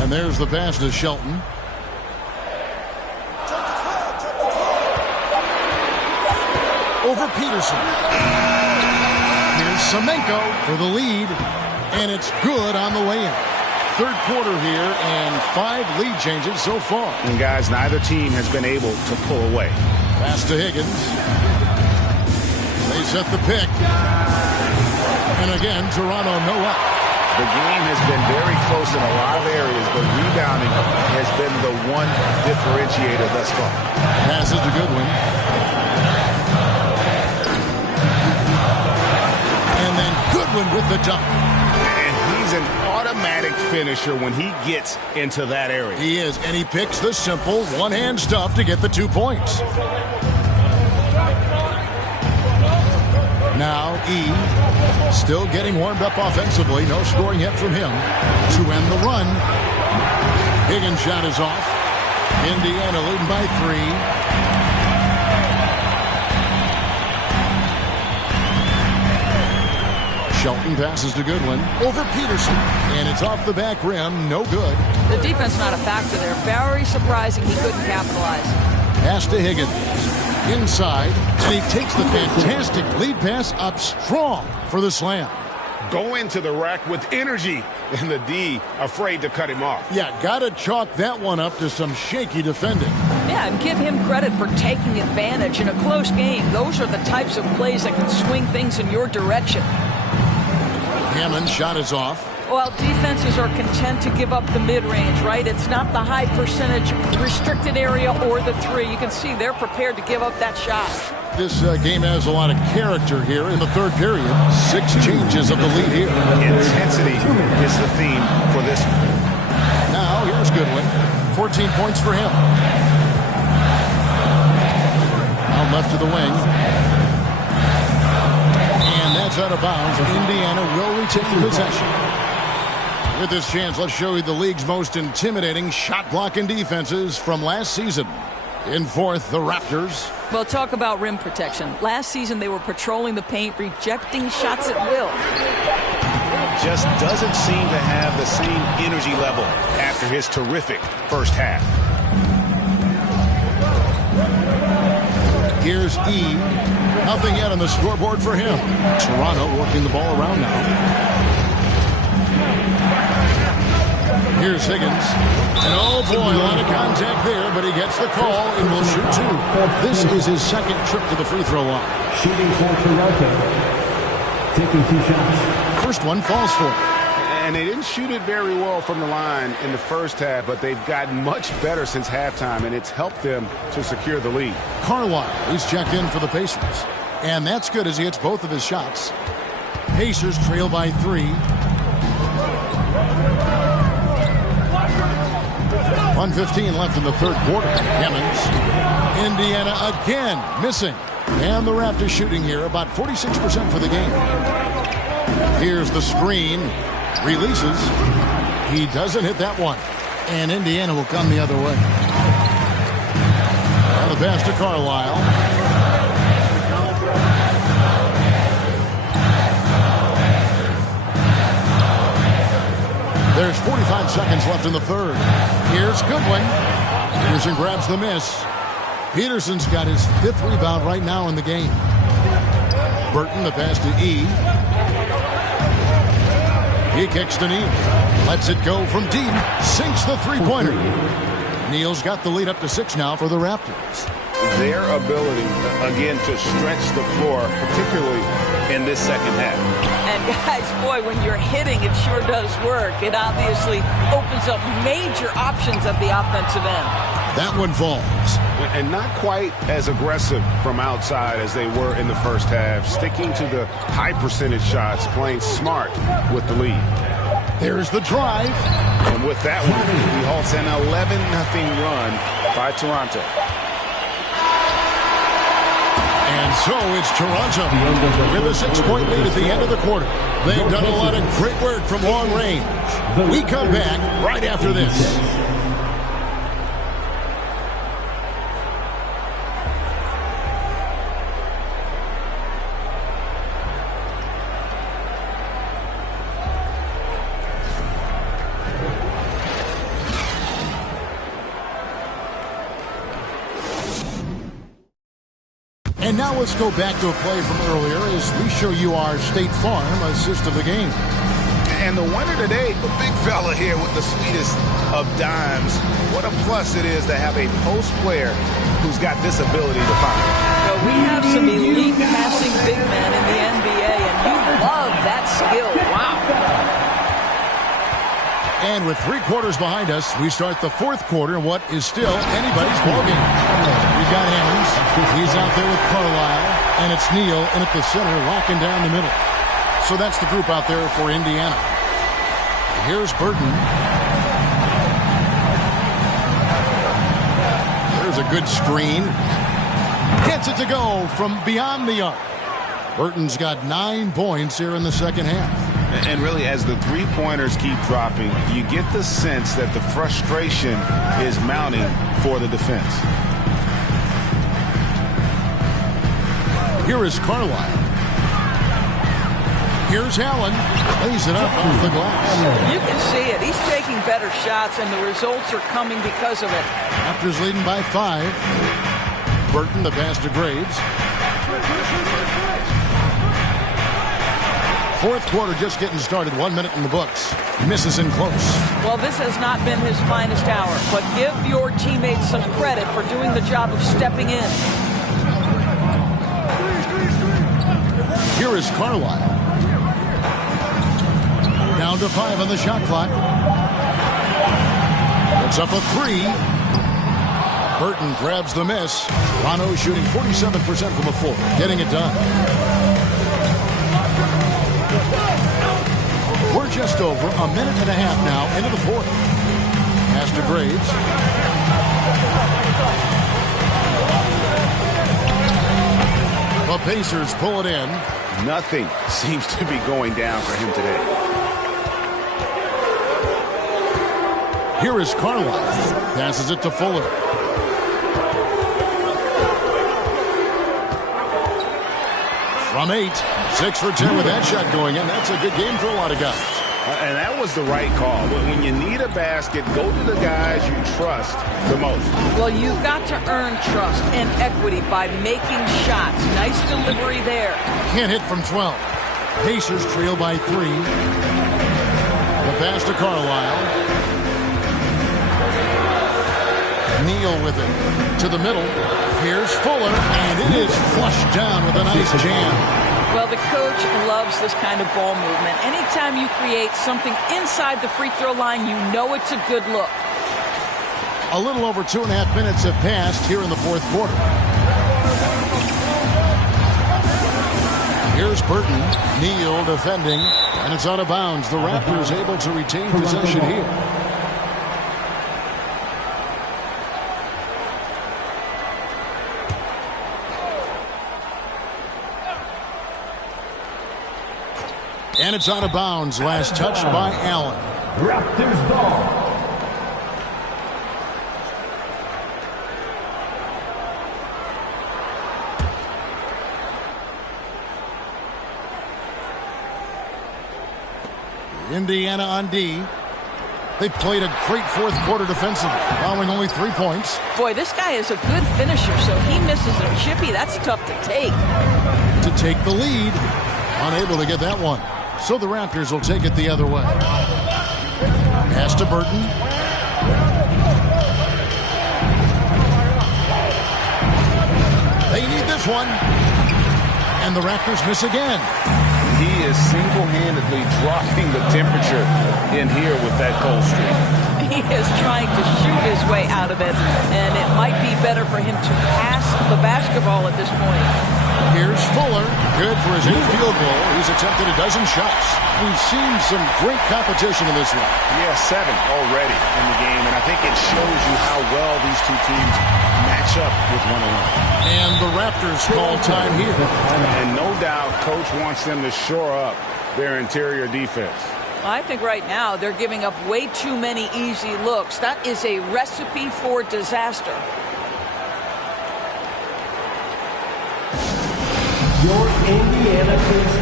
And there's the pass to Shelton. Over Peterson. Here's Semenko for the lead. And it's good on the way in. Third quarter here and 5 lead changes so far. And guys, neither team has been able to pull away. Pass to Higgins. They set the pick. And again, Toronto no up. The game has been very close in a lot of areas, but rebounding has been the one differentiator thus far. Passes to Goodwin. And then Goodwin with the dunk. And he's an automatic finisher when he gets into that area. He is, and he picks the simple one-hand stuff to get the 2 points. Now E still getting warmed up offensively. No scoring yet from him to end the run. Higgins' shot is off. Indiana leading by 3. Shelton passes to Goodwin. Over Peterson. And it's off the back rim. No good. The defense not a factor there. Very surprising he couldn't capitalize. Pass to Higgins. Inside, and he takes the fantastic lead pass up strong for the slam. Go into the rack with energy, and the D afraid to cut him off. Yeah, gotta chalk that one up to some shaky defending. Yeah, and give him credit for taking advantage in a close game. Those are the types of plays that can swing things in your direction. Hammond's shot is off. Well, defenses are content to give up the mid-range, right? It's not the high percentage restricted area or the three. You can see they're prepared to give up that shot. This game has a lot of character here in the third period. 6 changes of the lead here. Intensity is the theme for this one. Now, here's Goodwin. 14 points for him. Out left to the wing. And that's out of bounds. Indiana will retain possession. With this chance, let's show you the league's most intimidating shot blocking defenses from last season. In fourth, the Raptors. Well, talk about rim protection. Last season, they were patrolling the paint, rejecting shots at will. Just doesn't seem to have the same energy level after his terrific first half. Here's E. Nothing yet on the scoreboard for him. Toronto working the ball around now. Here's Higgins. And oh boy, a lot of contact there, but he gets the call and will shoot 2. This is his second trip to the free throw line. Shooting for Toronto. Taking 2 shots. First one falls for him. And they didn't shoot it very well from the line in the first half, but they've gotten much better since halftime, and it's helped them to secure the lead. Carlisle, he's checked in for the Pacers. And that's good as he hits both of his shots. Pacers trail by 3. 1:15 left in the third quarter. Hemmings. Indiana again missing. And the Raptors shooting here about 46% for the game. Here's the screen. Releases. He doesn't hit that one. And Indiana will come the other way. And the pass to Carlisle. There's 45 seconds left in the third. Here's Goodwin. Peterson grabs the miss. Peterson's got his 5th rebound right now in the game. Burton, the pass to E. He kicks to Neal. Lets it go from deep. Sinks the three-pointer. Neal's got the lead up to 6 now for the Raptors. Their ability, again, to stretch the floor, particularly in this second half. And guys, boy, when you're hitting, it sure does work. It obviously opens up major options at the offensive end. That one falls. And not quite as aggressive from outside as they were in the first half. Sticking to the high percentage shots, playing smart with the lead. There's the drive. And with that one, he halts an 11-0 run by Toronto. And so it's Toronto with a 6-point lead at the end of the quarter. They've done a lot of great work from long range. We come back right after this. And now let's go back to a play from earlier as we show you our State Farm assist of the game. And the winner today, the big fella here with the sweetest of dimes. What a plus it is to have a post player who's got this ability to find. Well, we have some elite passing big men in the NBA, and you love that skill. Wow. And with 3 quarters behind us, we start the 4th quarter in what is still anybody's ballgame. We've got Hammonds. He's out there with Carlisle. And it's Neal in at the center, locking down the middle. So that's the group out there for Indiana. Here's Burton. There's a good screen. Gets it to go from beyond the arc. Burton's got 9 points here in the second half. And really, as the three-pointers keep dropping, you get the sense that the frustration is mounting for the defense. Here is Carlisle. Here's Allen. Lays it up off the glass. You can see it. He's taking better shots, and the results are coming because of it. Raptors leading by 5. Burton, the pass to Graves. 4th quarter just getting started. 1 minute in the books. Misses in close. Well, this has not been his finest hour, but give your teammates some credit for doing the job of stepping in. Here is Carlisle. Down to 5 on the shot clock. It's up a 3. Burton grabs the miss. Toronto shooting 47% from the floor, getting it done. We're just over a minute and a half now into the fourth. Pass to Graves. The Pacers pull it in. Nothing seems to be going down for him today. Here is Carlisle. Passes it to Fuller. From 8, 6 for 10 with that shot going in. That's a good game for a lot of guys. And that was the right call. When you need a basket, go to the guys you trust the most. Well, you've got to earn trust and equity by making shots. Nice delivery there. Can't hit from 12. Pacers trail by 3. The pass to Carlisle. Neal with it. To the middle. Here's Fuller, and it is flushed down with a nice jam. Well, the coach loves this kind of ball movement. Anytime you create something inside the free throw line, you know it's a good look. A little over 2.5 minutes have passed here in the fourth quarter. Here's Burton. Neal defending, and it's out of bounds. The Raptors able to retain possession here. And it's out of bounds. Last touch by Allen. Raptors ball. Indiana on D. They played a great fourth quarter defensively, allowing only 3 points. Boy, this guy is a good finisher, so he misses a chippy. That's tough to take. To take the lead. Unable to get that one. So the Raptors will take it the other way. Pass to Burton. They need this one. And the Raptors miss again. He is single-handedly dropping the temperature in here with that cold streak. He is trying to shoot his way out of it, and it might be better for him to pass the basketball at this point. Here's Fuller. Good for his 8th field goal. He's attempted a dozen shots. We've seen some great competition in this one. Yeah, 7 already in the game, and I think it shows you how well these two teams match up with one another. And the Raptors call time here. And no doubt Coach wants them to shore up their interior defense. I think right now they're giving up way too many easy looks. That is a recipe for disaster. Your Indiana Pacers.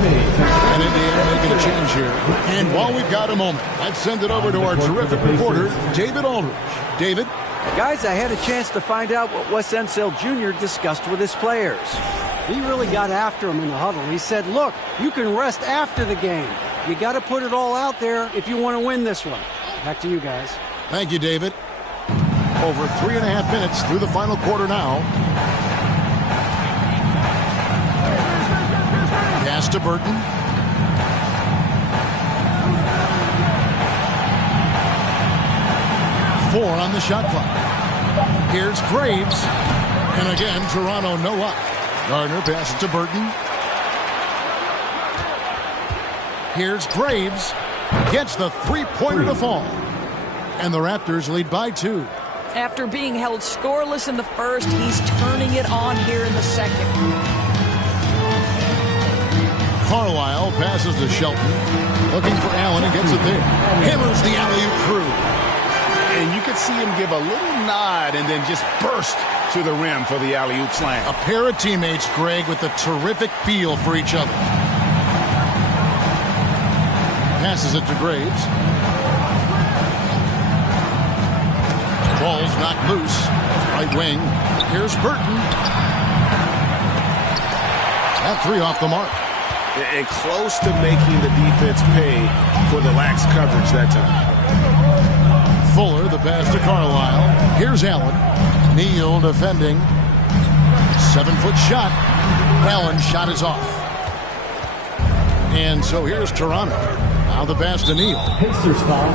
And Indiana making a change here. And while we've got a moment, let's send it over to our terrific reporter, David Aldridge. David? Guys, I had a chance to find out what Wes Unseld Jr. discussed with his players. He really got after him in the huddle. He said, look, you can rest after the game. You got to put it all out there if you want to win this one. Back to you guys. Thank you, David. Over 3.5 minutes through the final quarter now. Pass to Burton. Four on the shot clock. Here's Graves. And again, Toronto no luck. Gardner passes to Burton. Here's Graves. Gets the three-pointer to fall. And the Raptors lead by 2. After being held scoreless in the first, he's turning it on here in the second. Carlisle passes to Shelton. Looking for Allen and gets it there. Hammers the alley-oop through. And you could see him give a little nod and then just burst to the rim for the alley-oop slam. A pair of teammates, Greg, with a terrific feel for each other. Passes it to Graves. Ball's knocked loose. Right wing. Here's Burton. That 3 off the mark. And close to making the defense pay for the lax coverage that time. Fuller, the pass to Carlisle. Here's Allen. Neal defending. 7-foot shot. Allen's shot is off. And so here's Toronto. Now the pass to Neal. Pacers foul.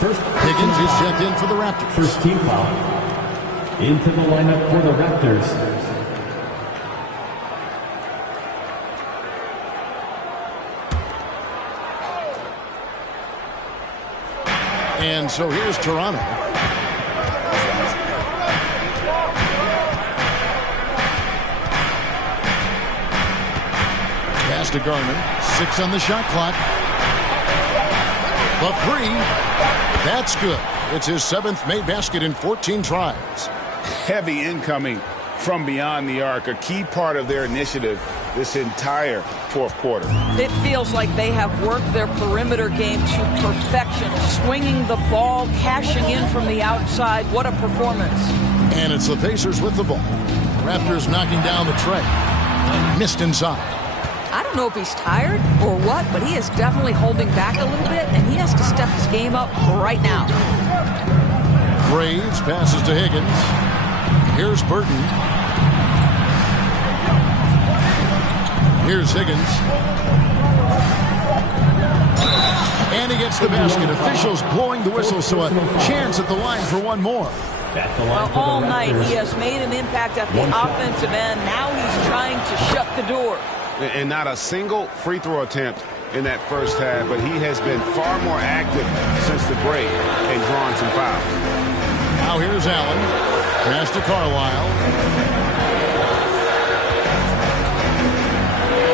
Higgins is checked in for the Raptors. First team foul. Into the lineup for the Raptors. And so here's Toronto. Pass to Garner. 6 on the shot clock. The 3. That's good. It's his 7th made basket in 14 tries. Heavy incoming from beyond the arc, a key part of their initiative this entire fourth quarter. It feels like they have worked their perimeter game to perfection, swinging the ball, cashing in from the outside. What a performance. And it's the Pacers with the ball. Raptors knocking down the tray. Missed inside. I don't know if he's tired or what, but he is definitely holding back a little bit, and he has to step his game up right now. Graves passes to Higgins. Here's Burton. Here's Higgins. And he gets the basket. Officials blowing the whistle, so a chance at the line for one more. Well, all night he has made an impact at the offensive end. Now he's trying to shut the door. And not a single free throw attempt in that first half, but he has been far more active since the break and drawn some fouls. Now here's Allen. Pass to Carlisle.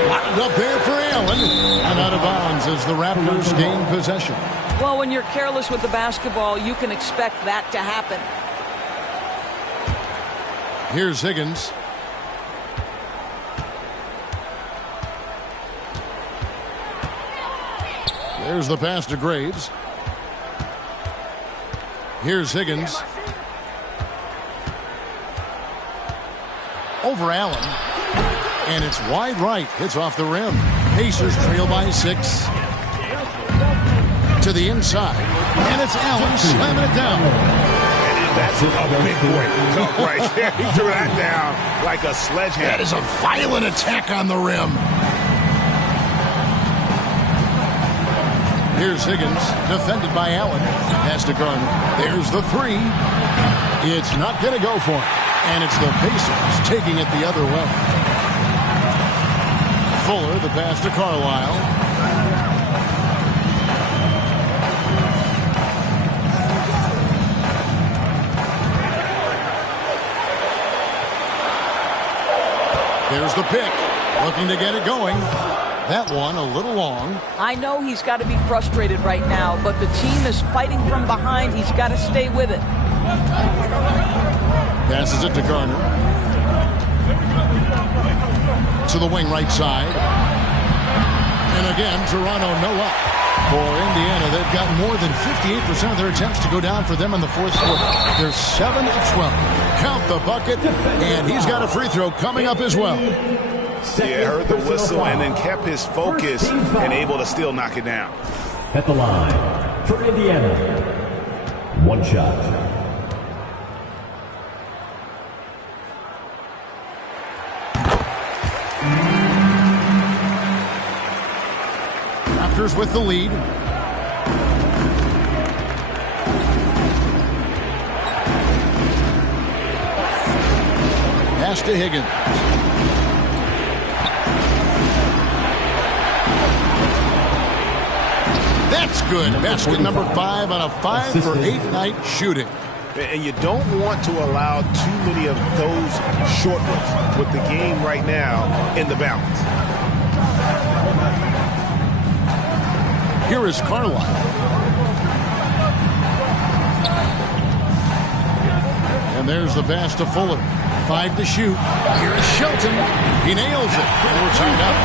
Lined up there for Allen. And out of bounds as the Raptors gain possession. Well, when you're careless with the basketball, you can expect that to happen. Here's Higgins. There's the pass to Graves. Here's Higgins. Over Allen. And it's wide right. Hits off the rim. Pacers trail by 6. To the inside. And it's Allen slamming it down. And that's a big boy dunk right there. He threw that down like a sledgehammer. That is a violent attack on the rim. Here's Higgins, defended by Allen. Pass to Garner. There's the 3. It's not going to go for him. And it's the Pacers taking it the other way. Fuller, the pass to Carlisle. There's the pick. Looking to get it going. That one a little long. I know he's got to be frustrated right now, but the team is fighting from behind. He's got to stay with it. Passes it to Garner. To the wing right side. And again, Toronto no up. For Indiana, they've got more than 58% of their attempts to go down for them in the fourth quarter. They're 7 of 12. Count the bucket, and he's got a free throw coming up as well. Yeah, heard the whistle and then kept his focus and able to still knock it down. At the line for Indiana. One shot. Raptors with the lead. Pass to Higgins. That's good. Basket number 5 on a 5 for 8 night shooting. And you don't want to allow too many of those short ones with the game right now in the balance. Here is Carlisle. And there's the pass to Fuller. 5 to shoot. Here's Shelton. He nails it. And we're tied up.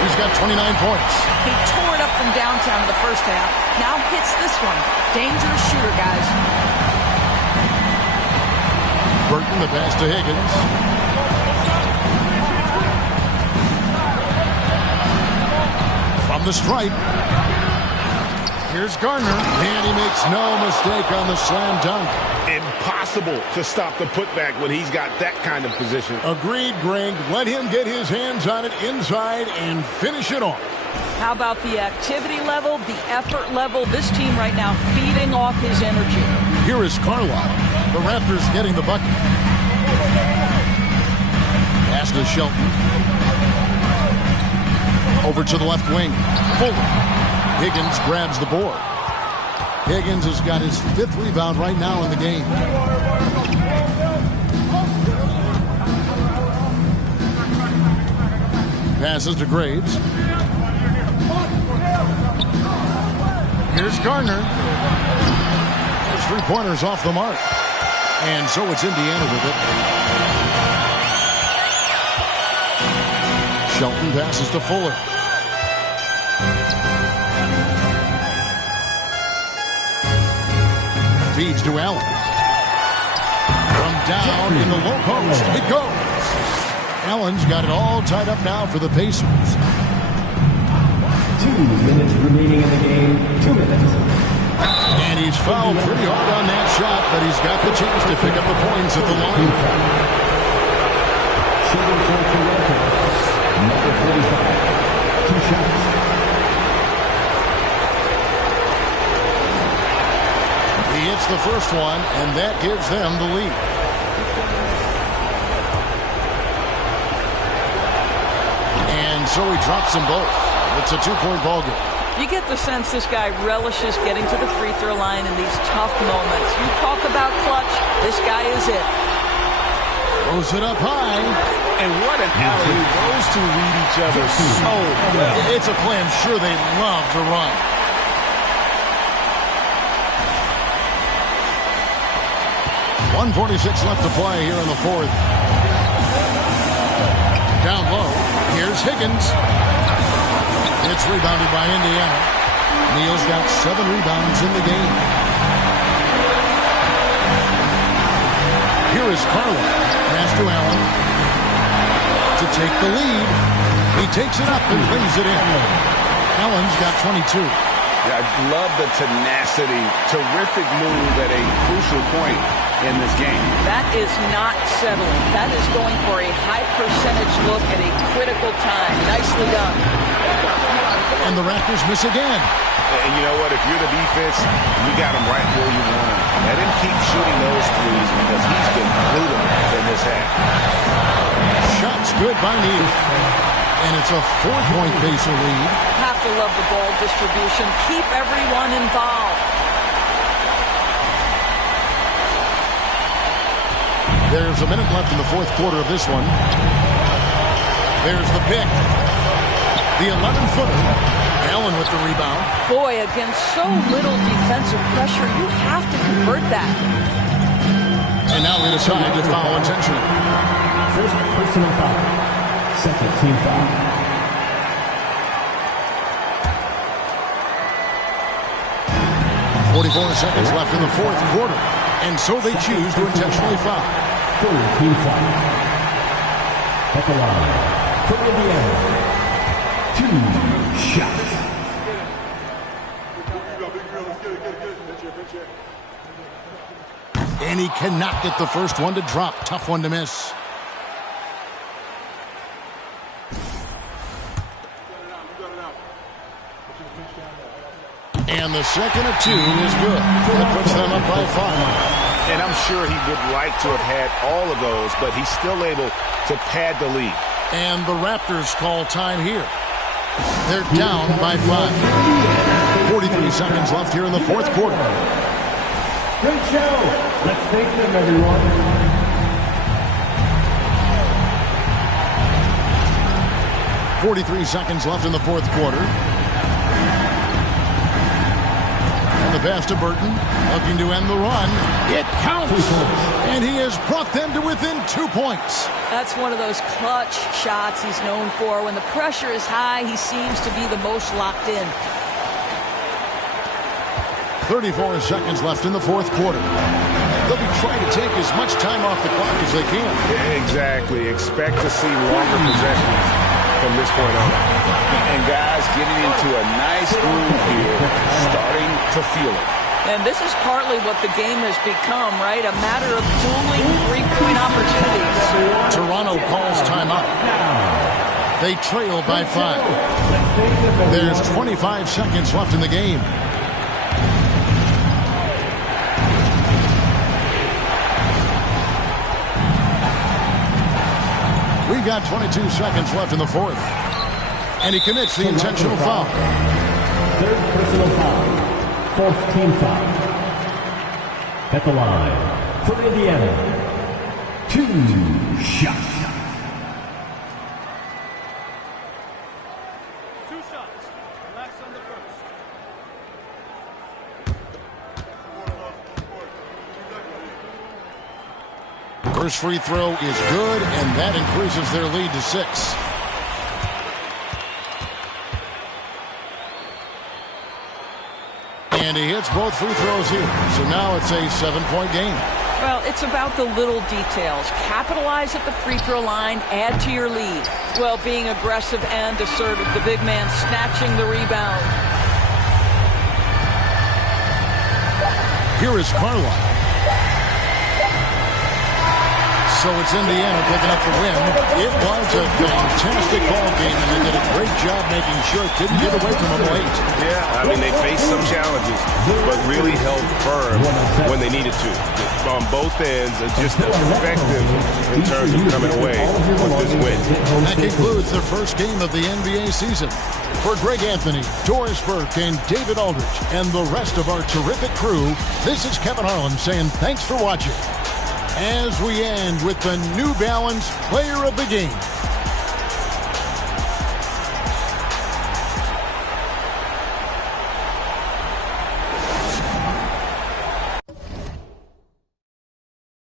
He's got 29 points. He tore it up from downtown in the first half. Now hits this one. Dangerous shooter, guys. Burton, the pass to Higgins. From the stripe. Here's Garner. And he makes no mistake on the slam dunk. Impossible to stop the putback when he's got that kind of position. Agreed, Greg. Let him get his hands on it inside and finish it off. How about the activity level, the effort level? This team right now feeding off his energy. Here is Carlisle. The Raptors getting the bucket. Pass to Shelton. Over to the left wing. Fuller. Higgins grabs the board. Higgins has got his 5th rebound right now in the game. Passes to Graves. Here's Garner. His 3-pointers off the mark. And so it's Indiana with it. Shelton passes to Fuller. Feeds to Allen. From down in the low post, it goes. Allen's got it all tied up now for the Pacers. 2 minutes remaining in the game. 2 minutes. And he's fouled pretty hard on that shot, but he's got the chance to pick up the points at the line. Shooting for Toronto. Number 45. 2 shots. He hits the first one, and that gives them the lead. And so he drops them both. It's a 2-point ball game. You get the sense this guy relishes getting to the free throw line in these tough moments. You talk about clutch, this guy is it. Throws it up high. And what an alley. Those two read each other so well. It's a play I'm sure they love to run. .146 left to play here in the 4th. Down low. Here's Higgins. It's rebounded by Indiana. Neal's got 7 rebounds in the game. Here is Carlisle. Pass to Allen. To take the lead. He takes it up and lays it in. Allen's got 22. Yeah, I love the tenacity. Terrific move at a crucial point in this game. That is not settling. That is going for a high percentage look at a critical time. Nicely done. And the Raptors miss again. And you know what? If you're the defense, you got him right where you want him. Let him keep shooting those threes because he's been brutal in this half. Shots good by Neal. And it's a 4-point Pacer lead. Have to love the ball distribution. Keep everyone involved. There's a minute left in the 4th quarter of this one. There's the pick. The 11-footer. Allen with the rebound. Boy, against so little defensive pressure, you have to convert that. And now they decide to foul intentionally. First personal foul. Second team foul. .44 seconds left in the 4th quarter. And so they choose to intentionally foul. Third team foul. At the line. For Indiana. 2 shots. And he cannot get the first one to drop. Tough one to miss. And the second of 2 is good. That puts them up by 5. And I'm sure he would like to have had all of those, but he's still able to pad the lead. And the Raptors call time here. They're down by 5. 43 seconds left here in the 4th quarter. Great show. Let's thank them, everyone. .43 seconds left in the 4th quarter. And the pass to Burton, looking to end the run. It counts! And he has brought them to within 2 points. That's one of those clutch shots he's known for. When the pressure is high, he seems to be the most locked in. 34 seconds left in the 4th quarter. They'll be trying to take as much time off the clock as they can. Exactly. Expect to see longer possessions from this point on. And guys getting into a nice groove here, starting to feel it. And this is partly what the game has become, right? A matter of dueling 3-point opportunities. Toronto calls timeout. They trail by 5. There's 25 seconds left in the game. We've got 22 seconds left in the fourth. And he commits the intentional foul. Third personal foul. Fourth team foul. At the line for Indiana. 2 shots. 2 shots. Relax on the first. First free throw is good, and that increases their lead to 6. And he hits both free throws here. So now it's a 7-point game. Well, it's about the little details. Capitalize at the free throw line, add to your lead. Well, being aggressive and assertive, the big man snatching the rebound. Here is Carlisle. So it's Indiana picking up the win. It was a fantastic ball game, and they did a great job making sure it didn't get away from them late. Yeah, I mean, they faced some challenges, but really held firm when they needed to. On both ends, just effective in terms of coming away with this win. That concludes the first game of the NBA season. For Greg Anthony, Doris Burke, and David Aldridge, and the rest of our terrific crew, this is Kevin Harlan saying thanks for watching. As we end with the New Balance Player of the Game.